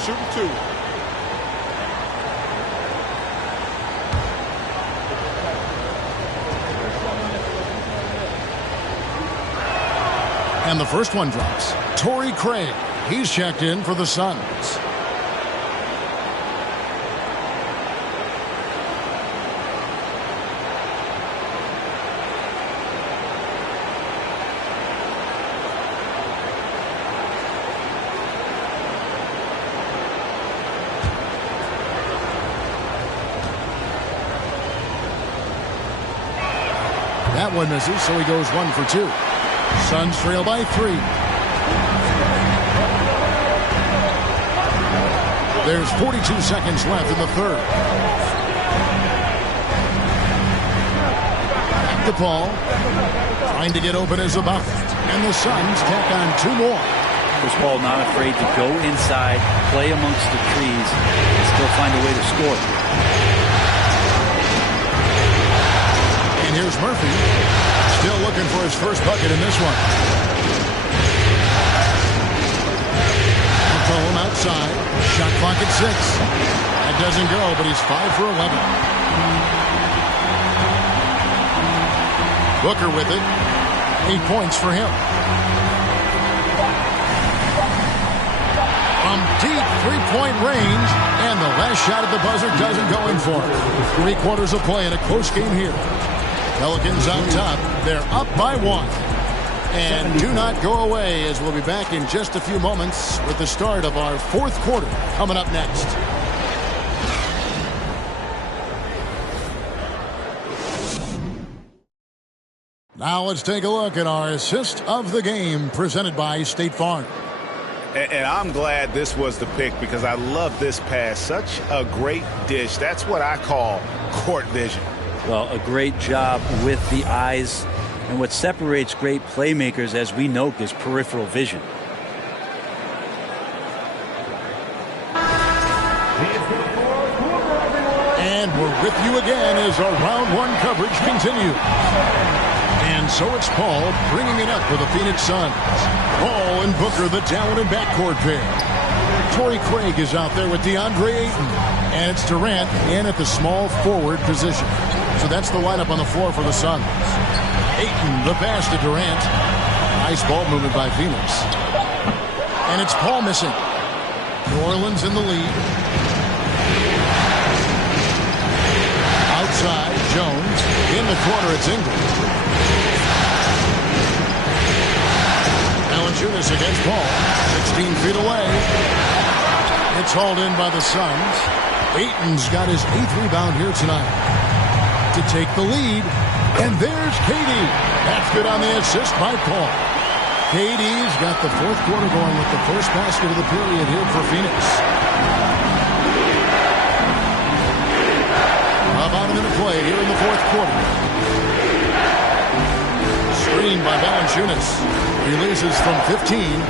Shooting 2. And the first one drops. Torrey Craig. He's checked in for the Suns. That one misses, so he goes 1 for 2. Suns trail by 3. There's 42 seconds left in the third. Back to Paul. Trying to get open as a bucket. And the Suns tack on 2 more. Chris Paul not afraid to go inside, play amongst the trees, and still find a way to score. And here's Murphy. Still looking for his first bucket in this one. McCollum outside. Shot clock at 6. That doesn't go, but he's 5 for 11. Booker with it. 8 points for him. From deep three-point range, and the last shot at the buzzer doesn't go in for him. 3 quarters of play in a close game here. Pelicans on top. They're up by 1. And do not go away, as we'll be back in just a few moments with the start of our 4th quarter coming up next. Now let's take a look at our assist of the game presented by State Farm. And I'm glad this was the pick because I love this pass. Such a great dish. That's what I call court vision. Well, a great job with the eyes. And what separates great playmakers, as we know, is peripheral vision. And we're with you again as our round 1 coverage continues. And so it's Paul bringing it up for the Phoenix Suns. Paul and Booker, the down and backcourt pair. Torrey Craig is out there with DeAndre Ayton. And it's Durant in at the small forward position. So that's the lineup on the floor for the Suns. Ayton, the pass to Durant. Nice ball movement by Phoenix. And it's Paul missing. New Orleans in the lead. Outside, Jones. In the corner, it's Ingram. Valanciunas against Paul. 16 feet away. It's hauled in by the Suns. Ayton's got his 8th rebound here tonight to take the lead. And there's KD. That's good on the assist by Paul. KD's got the 4th quarter going with the first basket of the period here for Phoenix. About a minute play here in the 4th quarter. Screen by Valanciunas. Releases from 15.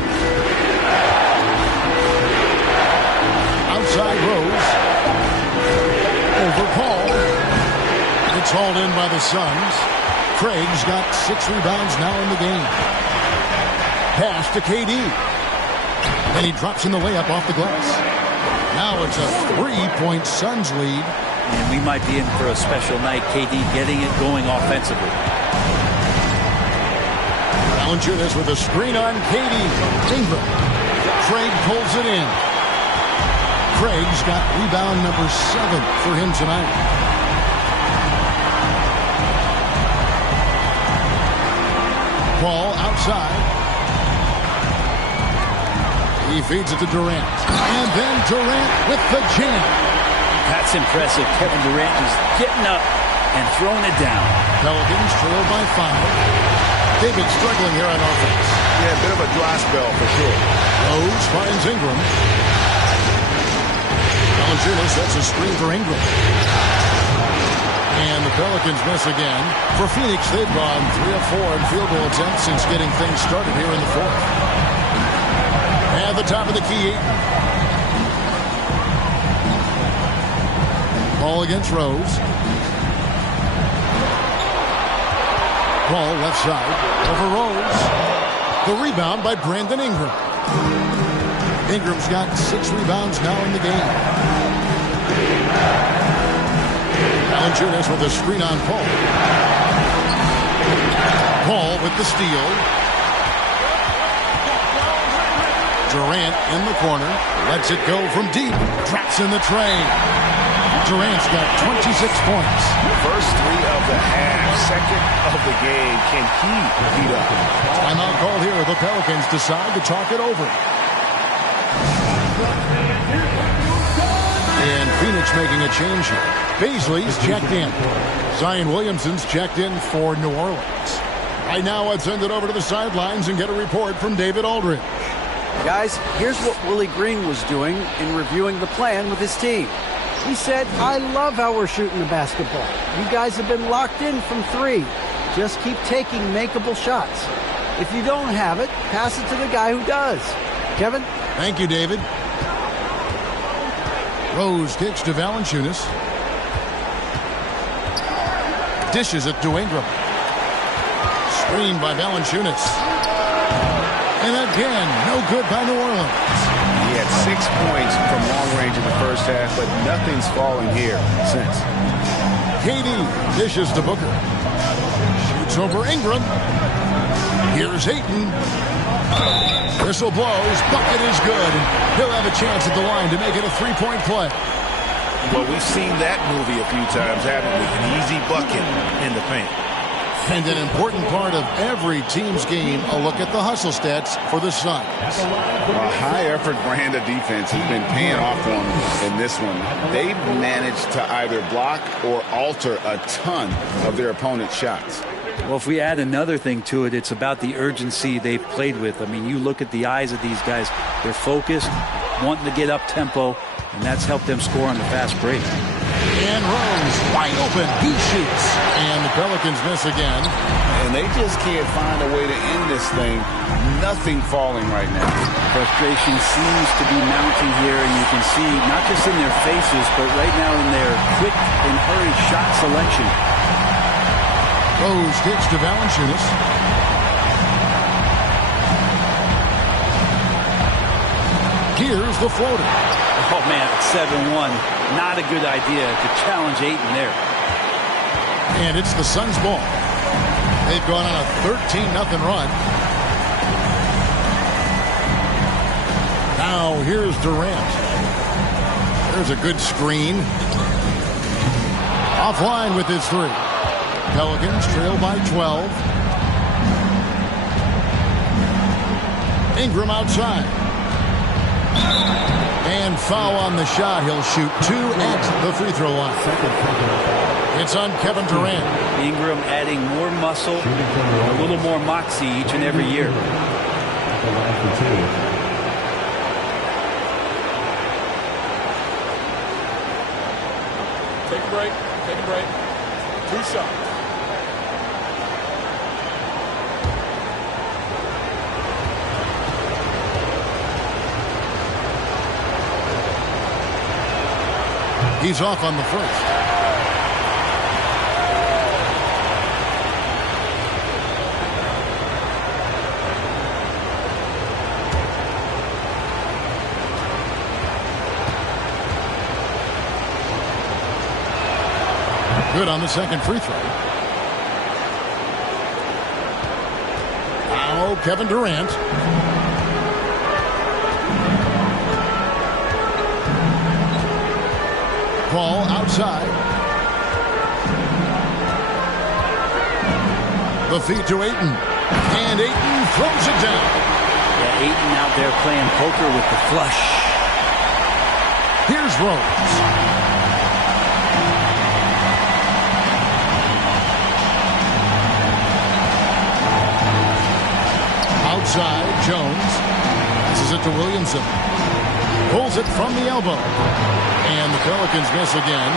Outside Rose. Over Paul. It's hauled in by the Suns. Craig's got 6 rebounds now in the game. Pass to KD. And he drops in the layup off the glass. Now it's a 3-point Suns lead. And we might be in for a special night. KD getting it going offensively. Valanciunas with a screen on KD. Ingram. Craig pulls it in. Craig's got rebound number 7 for him tonight. Paul outside. He feeds it to Durant. And then Durant with the jam. That's impressive. Kevin Durant just getting up and throwing it down. Pelicans trail by 5. They've been struggling here on offense. Yeah, a bit of a dry spell for sure. Rose finds Ingram. Valanciunas sets a screen for Ingram. And the Pelicans miss again. For Phoenix, they've gone 3 of 4 in field goal attempts since getting things started here in the 4th. At the top of the key, Ayton. Ball against Rose. Paul left side over Rose. The rebound by Brandon Ingram. Ingram's got 6 rebounds now in the game. Valanciunas with a screen on Paul. Paul with the steal. Durant in the corner. Lets it go from deep. Drops in the tray. Durant's got 26 points. First 3 of the half. Second of the game. Can he beat up? Timeout called here. The Pelicans decide to talk it over. And Phoenix making a change here. Baisley's checked in. Zion Williamson's checked in for New Orleans. Right now, let's send it over to the sidelines and get a report from David Aldridge. Guys, here's what Willie Green was doing in reviewing the plan with his team. He said, I love how we're shooting the basketball. You guys have been locked in from 3. Just keep taking makeable shots. If you don't have it, pass it to the guy who does. Kevin? Thank you, David. Rose kicks to Valanciunas. Dishes it to Ingram. Screen by Valanciunas. And again, no good by New Orleans. He had 6 points from long range in the first half, but nothing's falling here since. KD dishes to Booker. Shoots over Ingram. Here's Ayton. Whistle blows. Bucket is good. He'll have a chance at the line to make it a 3-point play. Well, we've seen that movie a few times, haven't we? An easy bucket in the paint. And an important part of every team's game, a look at the hustle stats for the Suns. A high-effort brand of defense has been paying off for them in this one. They've managed to either block or alter a ton of their opponent's shots. Well, if we add another thing to it, it's about the urgency they've played with. I mean, you look at the eyes of these guys. They're focused, wanting to get up tempo, and that's helped them score on the fast break. And Rose, wide open, he shoots. And the Pelicans miss again. And they just can't find a way to end this thing. Nothing falling right now. Frustration seems to be mounting here, and you can see not just in their faces, but right now in their quick and hurried shot selection. Rose kicks to Valanciunas. Here's the floater. Oh, man, 7-1. Not a good idea to challenge Ayton there. And it's the Suns' ball. They've gone on a 13-0 run. Now here's Durant. There's a good screen. Offline with his 3. Pelicans trail by 12. Ingram outside. And foul on the shot. He'll shoot 2 at the free throw line. It's on Kevin Durant. Ingram adding more muscle, a little more moxie each and every year. Take a break. Take a break. 2 shots. He's off on the first. Good on the second free throw. Now Kevin Durant. Ball outside. The feed to Ayton. And Ayton throws it down. Yeah, Ayton out there playing poker with the flush. Here's Rose. Outside, Jones. This is it to Williamson. Pulls it from the elbow. And the Pelicans miss again.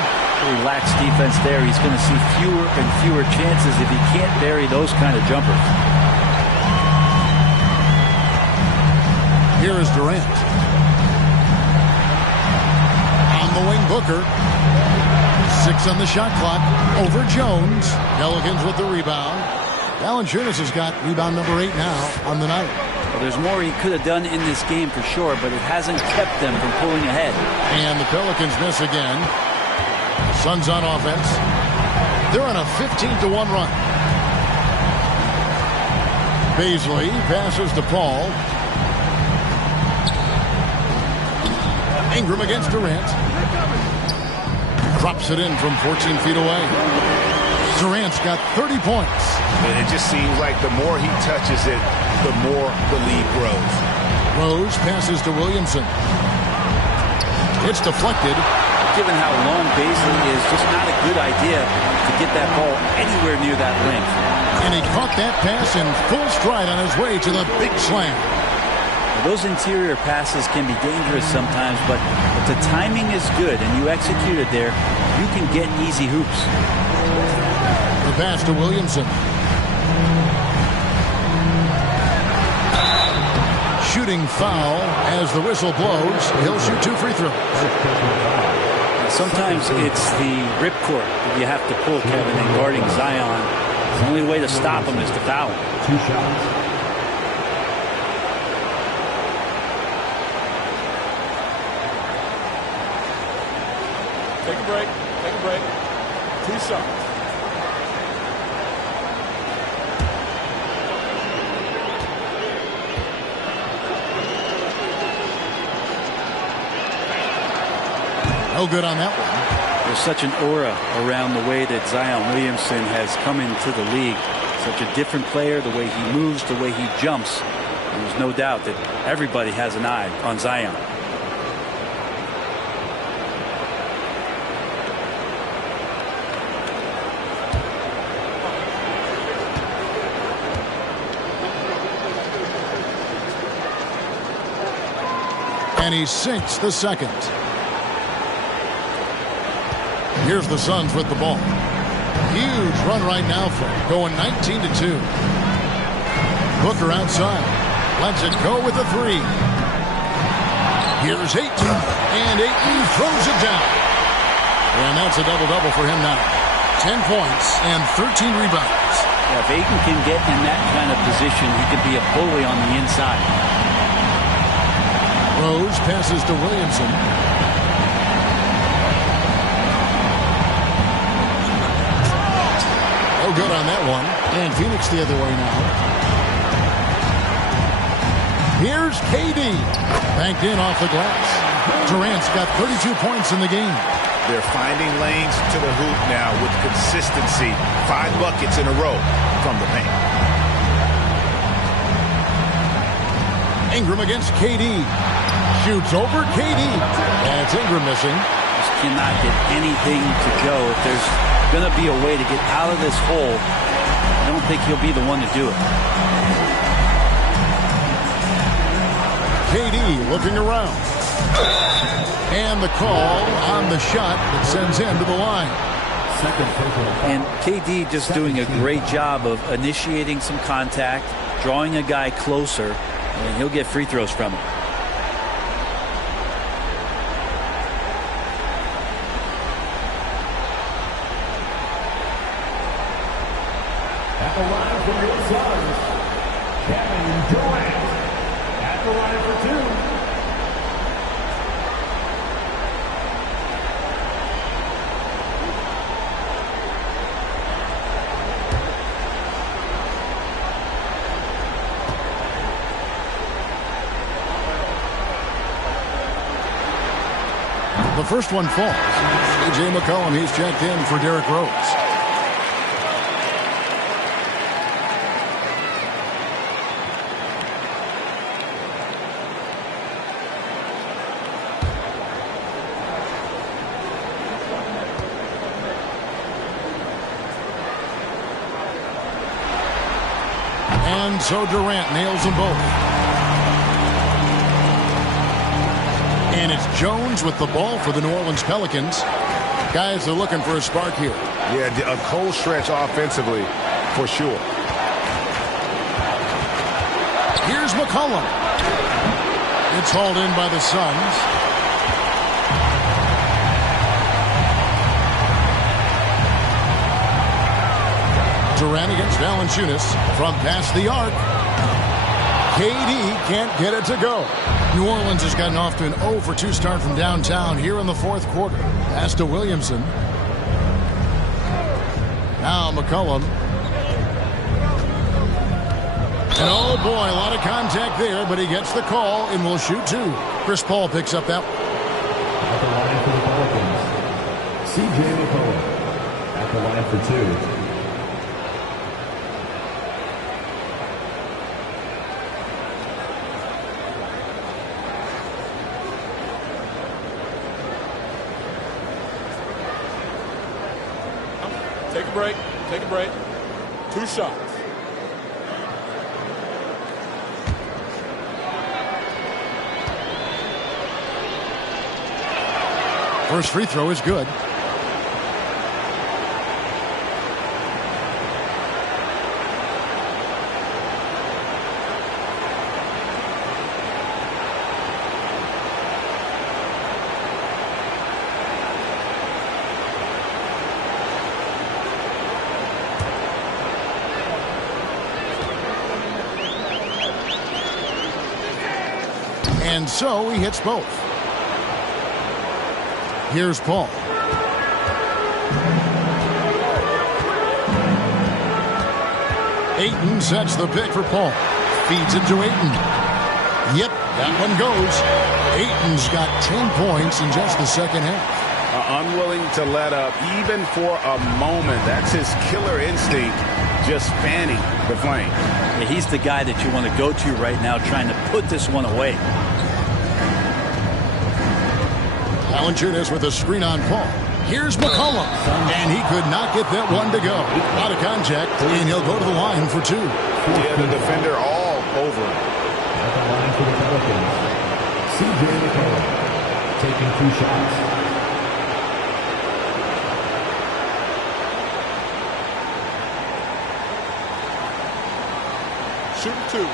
Relaxed defense there. He's going to see fewer and fewer chances if he can't bury those kind of jumpers. Here is Durant. On the wing, Booker. 6 on the shot clock. Over Jones. Pelicans with the rebound. Valanciunas has got rebound number 8 now on the night. Well, there's more he could have done in this game for sure, but it hasn't kept them from pulling ahead. And the Pelicans miss again. Suns on offense. They're on a 15-1 run. Baisley passes to Paul. Ingram against Durant. Drops it in from 14 feet away. Durant's got 30 points. And it just seems like the more he touches it, the more the lead grows. Rose passes to Williamson. It's deflected. given how long Baisley is, just not a good idea to get that ball anywhere near that length. And he caught that pass in full stride on his way to the big slam. Those interior passes can be dangerous sometimes, but if the timing is good and you execute it there, you can get easy hoops. The pass to Williamson. Shooting foul as the whistle blows. He'll shoot 2 free throws. Sometimes it's the ripcord that you have to pull, Kevin, in guarding Zion. The only way to stop him is to foul him. 2 shots. Take a break. Take a break. 2 shots. No good on that one. There's such an aura around the way that Zion Williamson has come into the league. Such a different player, the way he moves, the way he jumps. And there's no doubt that everybody has an eye on Zion. And he sinks the second. Here's the Suns with the ball. Huge run right now for him, going 19-2. Booker outside. Lets it go with a 3. Here's Ayton. And Ayton throws it down. And that's a double-double for him now. 10 points and 13 rebounds. Yeah, if Ayton can get in that kind of position, he can be a bully on the inside. Rose passes to Williamson. No good on that one. And Phoenix the other way now. Here's KD. Banked in off the glass. Durant's got 32 points in the game. They're finding lanes to the hoop now with consistency. 5 buckets in a row from the paint. Ingram against KD. Shoots over KD. That's Ingram missing. Just cannot get anything to go. If there's going to be a way to get out of this hole, I don't think he'll be the one to do it. KD looking around. And the call on the shot that sends him to the line. And KD just doing a great job of initiating some contact, drawing a guy closer, and he'll get free throws from him. At the line for your Suns, Kevin Durant. At the line for 2. The first one falls. C.J. McCollum, he's checked in for Derrick Rose. And so Durant nails them both. And it's Jones with the ball for the New Orleans Pelicans. Guys are looking for a spark here. Yeah, a cold stretch offensively for sure. Here's McCollum. It's hauled in by the Suns. Durant against Valanciunas from past the arc. KD can't get it to go. New Orleans has gotten off to an 0-for-2 start from downtown here in the fourth quarter. Pass to Williamson. Now McCollum. And oh boy, a lot of contact there, but he gets the call and will shoot 2. Chris Paul picks up that one. At the line for the Pelicans, C.J. McCollum. At the line for 2. break. Take a break. 2 shots. First free throw is good. And so he hits both. Here's Paul. Ayton sets the pick for Paul. Feeds it to Ayton. Yep, that one goes. Ayton's got 10 points in just the second half. Unwilling to let up even for a moment. That's his killer instinct, just fanning the flame. Yeah, he's the guy that you want to go to right now trying to put this one away. Valanciunas with a screen on Paul. Here's McCollum. And he could not get that one to go. Out of contact, and he'll go to the line for 2. Yeah, the defender all over. At the line for the Pelicans, C.J. McCollum taking 2 shots. Shooting 2.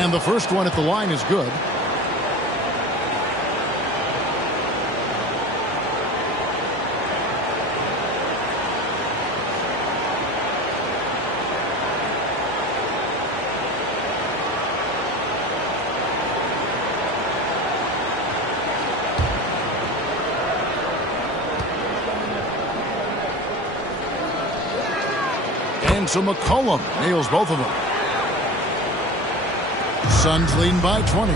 And the first one at the line is good. And so McCollum nails both of them. Suns leading by 20.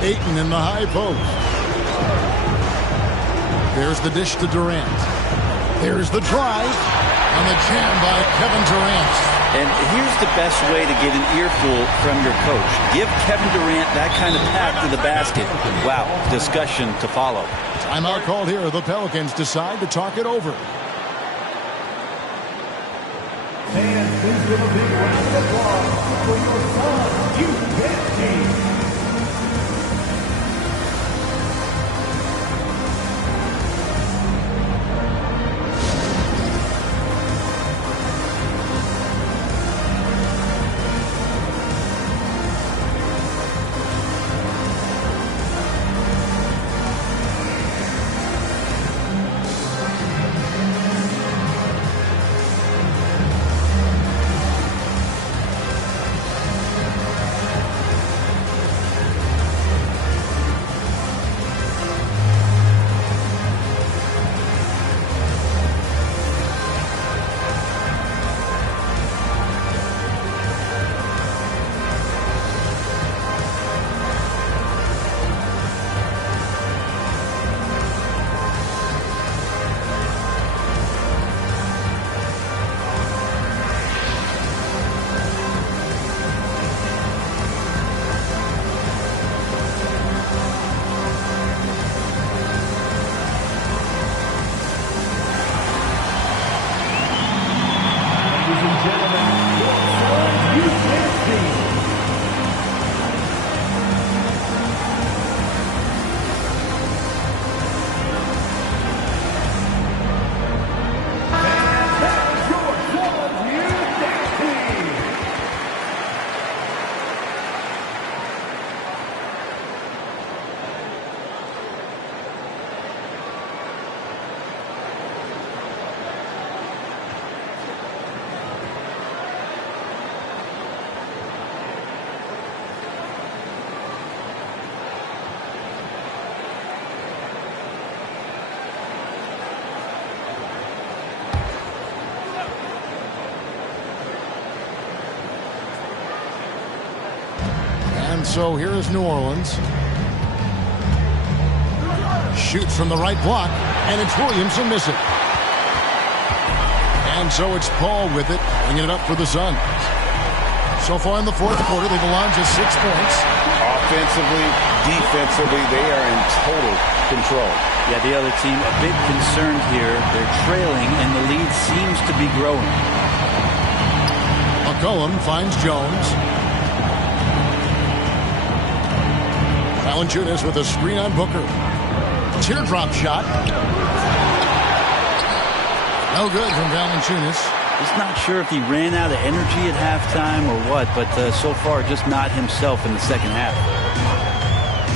Ayton in the high post. There's the dish to Durant. There's the drive. And the jam by Kevin Durant. And here's the best way to get an earful from your coach. Give Kevin Durant that kind of path to the basket. Wow, discussion to follow. Timeout called here. The Pelicans decide to talk it over. And please give a big round of applause for your Suns youth team. And so here is New Orleans. Shoots from the right block, and it's Williams who misses it. And so it's Paul with it, bringing it up for the Suns. So far in the fourth quarter, they've allowed just 6 points. Offensively, defensively, they are in total control. Yeah, the other team a bit concerned here. They're trailing, and the lead seems to be growing. McCollum finds Jones. Valanciunas with a screen on Booker. Teardrop shot. No good from Valanciunas. Just not sure if he ran out of energy at halftime or what, but so far just not himself in the second half.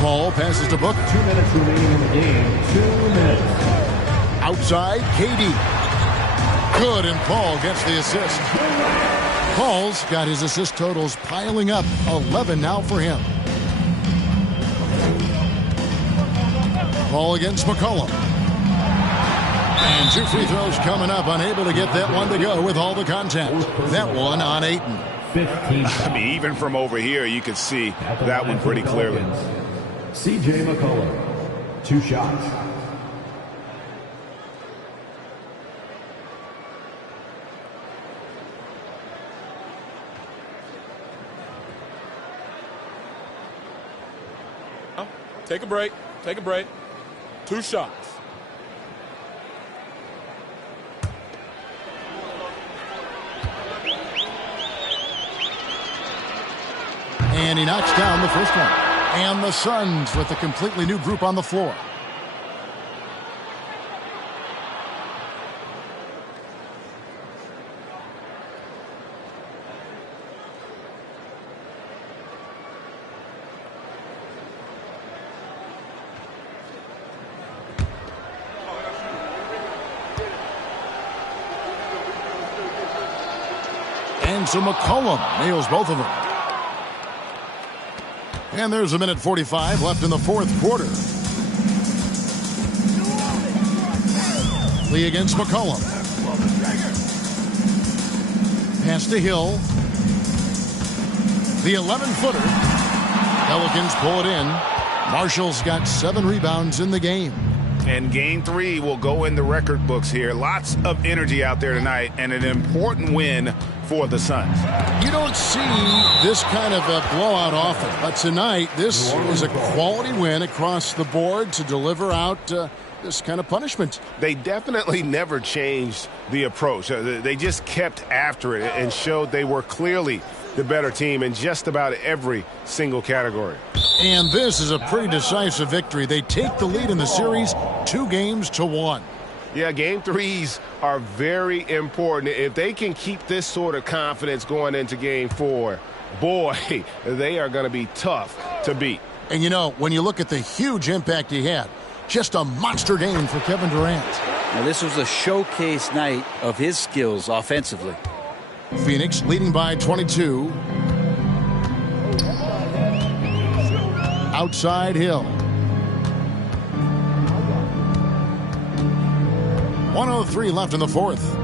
Paul passes to Booker. 2 minutes remaining in the game. 2 minutes. Outside, KD. Good, and Paul gets the assist. Paul's got his assist totals piling up. 11 now for him. Paul against McCollum. And 2 free throws coming up. Unable to get that one to go with all the contact. That one on Ayton. I mean, even from over here, you could see that one pretty clearly. C.J. McCollum, 2 shots. Take a break. Take a break. 2 shots. And he knocks down the first one. And the Suns with a completely new group on the floor. And so McCollum nails both of them. And there's 1:45 left in the fourth quarter. Lee against McCollum. Pass to Hill. The 11-footer. Pelicans pull it in. Marshall's got 7 rebounds in the game. And game 3 will go in the record books here. Lots of energy out there tonight, and an important win for the Suns. You don't see this kind of a blowout often, but tonight this is a quality win across the board to deliver out this kind of punishment. They definitely never changed the approach. They just kept after it and showed they were clearly the better team in just about every single category. And this is a pretty decisive victory. They take the lead in the series 2-1. Yeah, game 3s are very important. If they can keep this sort of confidence going into game 4, boy, they are going to be tough to beat. And you know, when you look at the huge impact he had, just a monster game for Kevin Durant. Now, this was a showcase night of his skills offensively. Phoenix leading by 22. Outside Hill. 1:03 left in the fourth.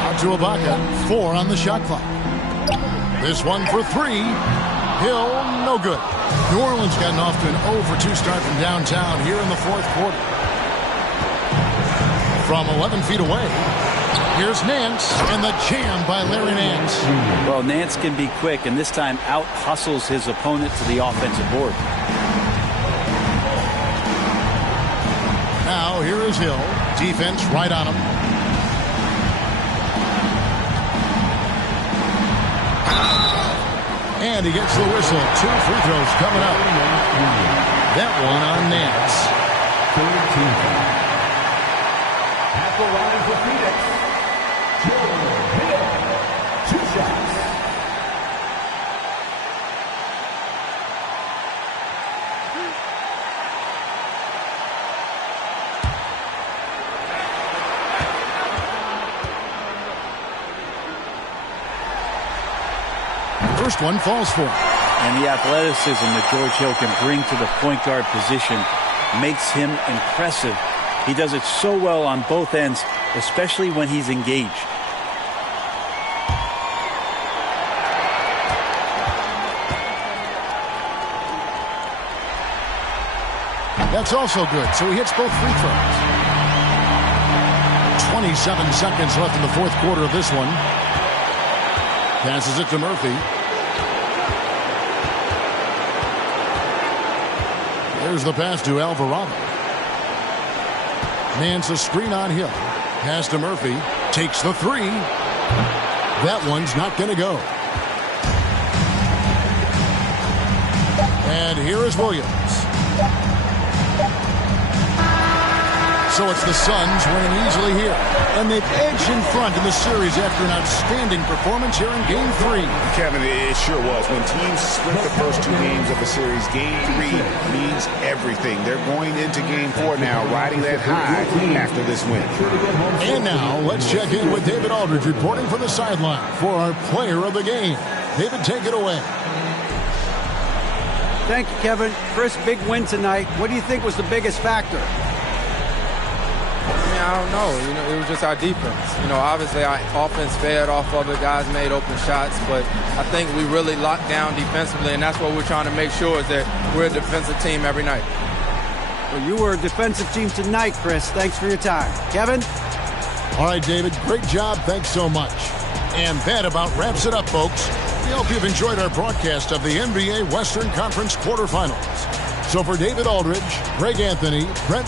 Out to Ibaka. 4 on the shot clock. This one for 3. Hill, no good. New Orleans gotten off to an 0-for-2 start from downtown here in the fourth quarter. From 11 feet away, here's Nance, and the jam by Larry Nance. Well, Nance can be quick, and this time out-hustles his opponent to the offensive board. Now, here is Hill. Defense right on him. And he gets the whistle. 2 free throws coming up. That one on Nance. At the line for Phoenix, Hill, 2 shots. First one falls for him. And the athleticism that George Hill can bring to the point guard position makes him impressive. He does it so well on both ends, especially when he's engaged. That's also good, so he hits both free throws. 27 seconds left in the fourth quarter of this one. Passes it to Murphy. There's the pass to Alvarado. Mans a screen on Hill. Pass to Murphy. Takes the three. That one's not going to go. And here is Williams. So it's the Suns winning easily here. And they've edged in front in the series after an outstanding performance here in Game 3. Kevin, it sure was. When teams split the first two games of a series, Game 3 means everything. They're going into Game 4 now, riding that high after this win. And now, let's check in with David Aldridge reporting from the sideline for our player of the game. David, take it away. Thank you, Kevin. Chris, big win tonight. What do you think was the biggest factor? I don't know. It was just our defense. Obviously our offense fed off of it. Guys made open shots, but I think we really locked down defensively, and that's what we're trying to make sure is that we're a defensive team every night. Well, you were a defensive team tonight, Chris. Thanks for your time. Kevin? All right, David. Great job. Thanks so much. And that about wraps it up, folks. We hope you've enjoyed our broadcast of the NBA Western Conference quarterfinals. So for David Aldridge, Greg Anthony, Brent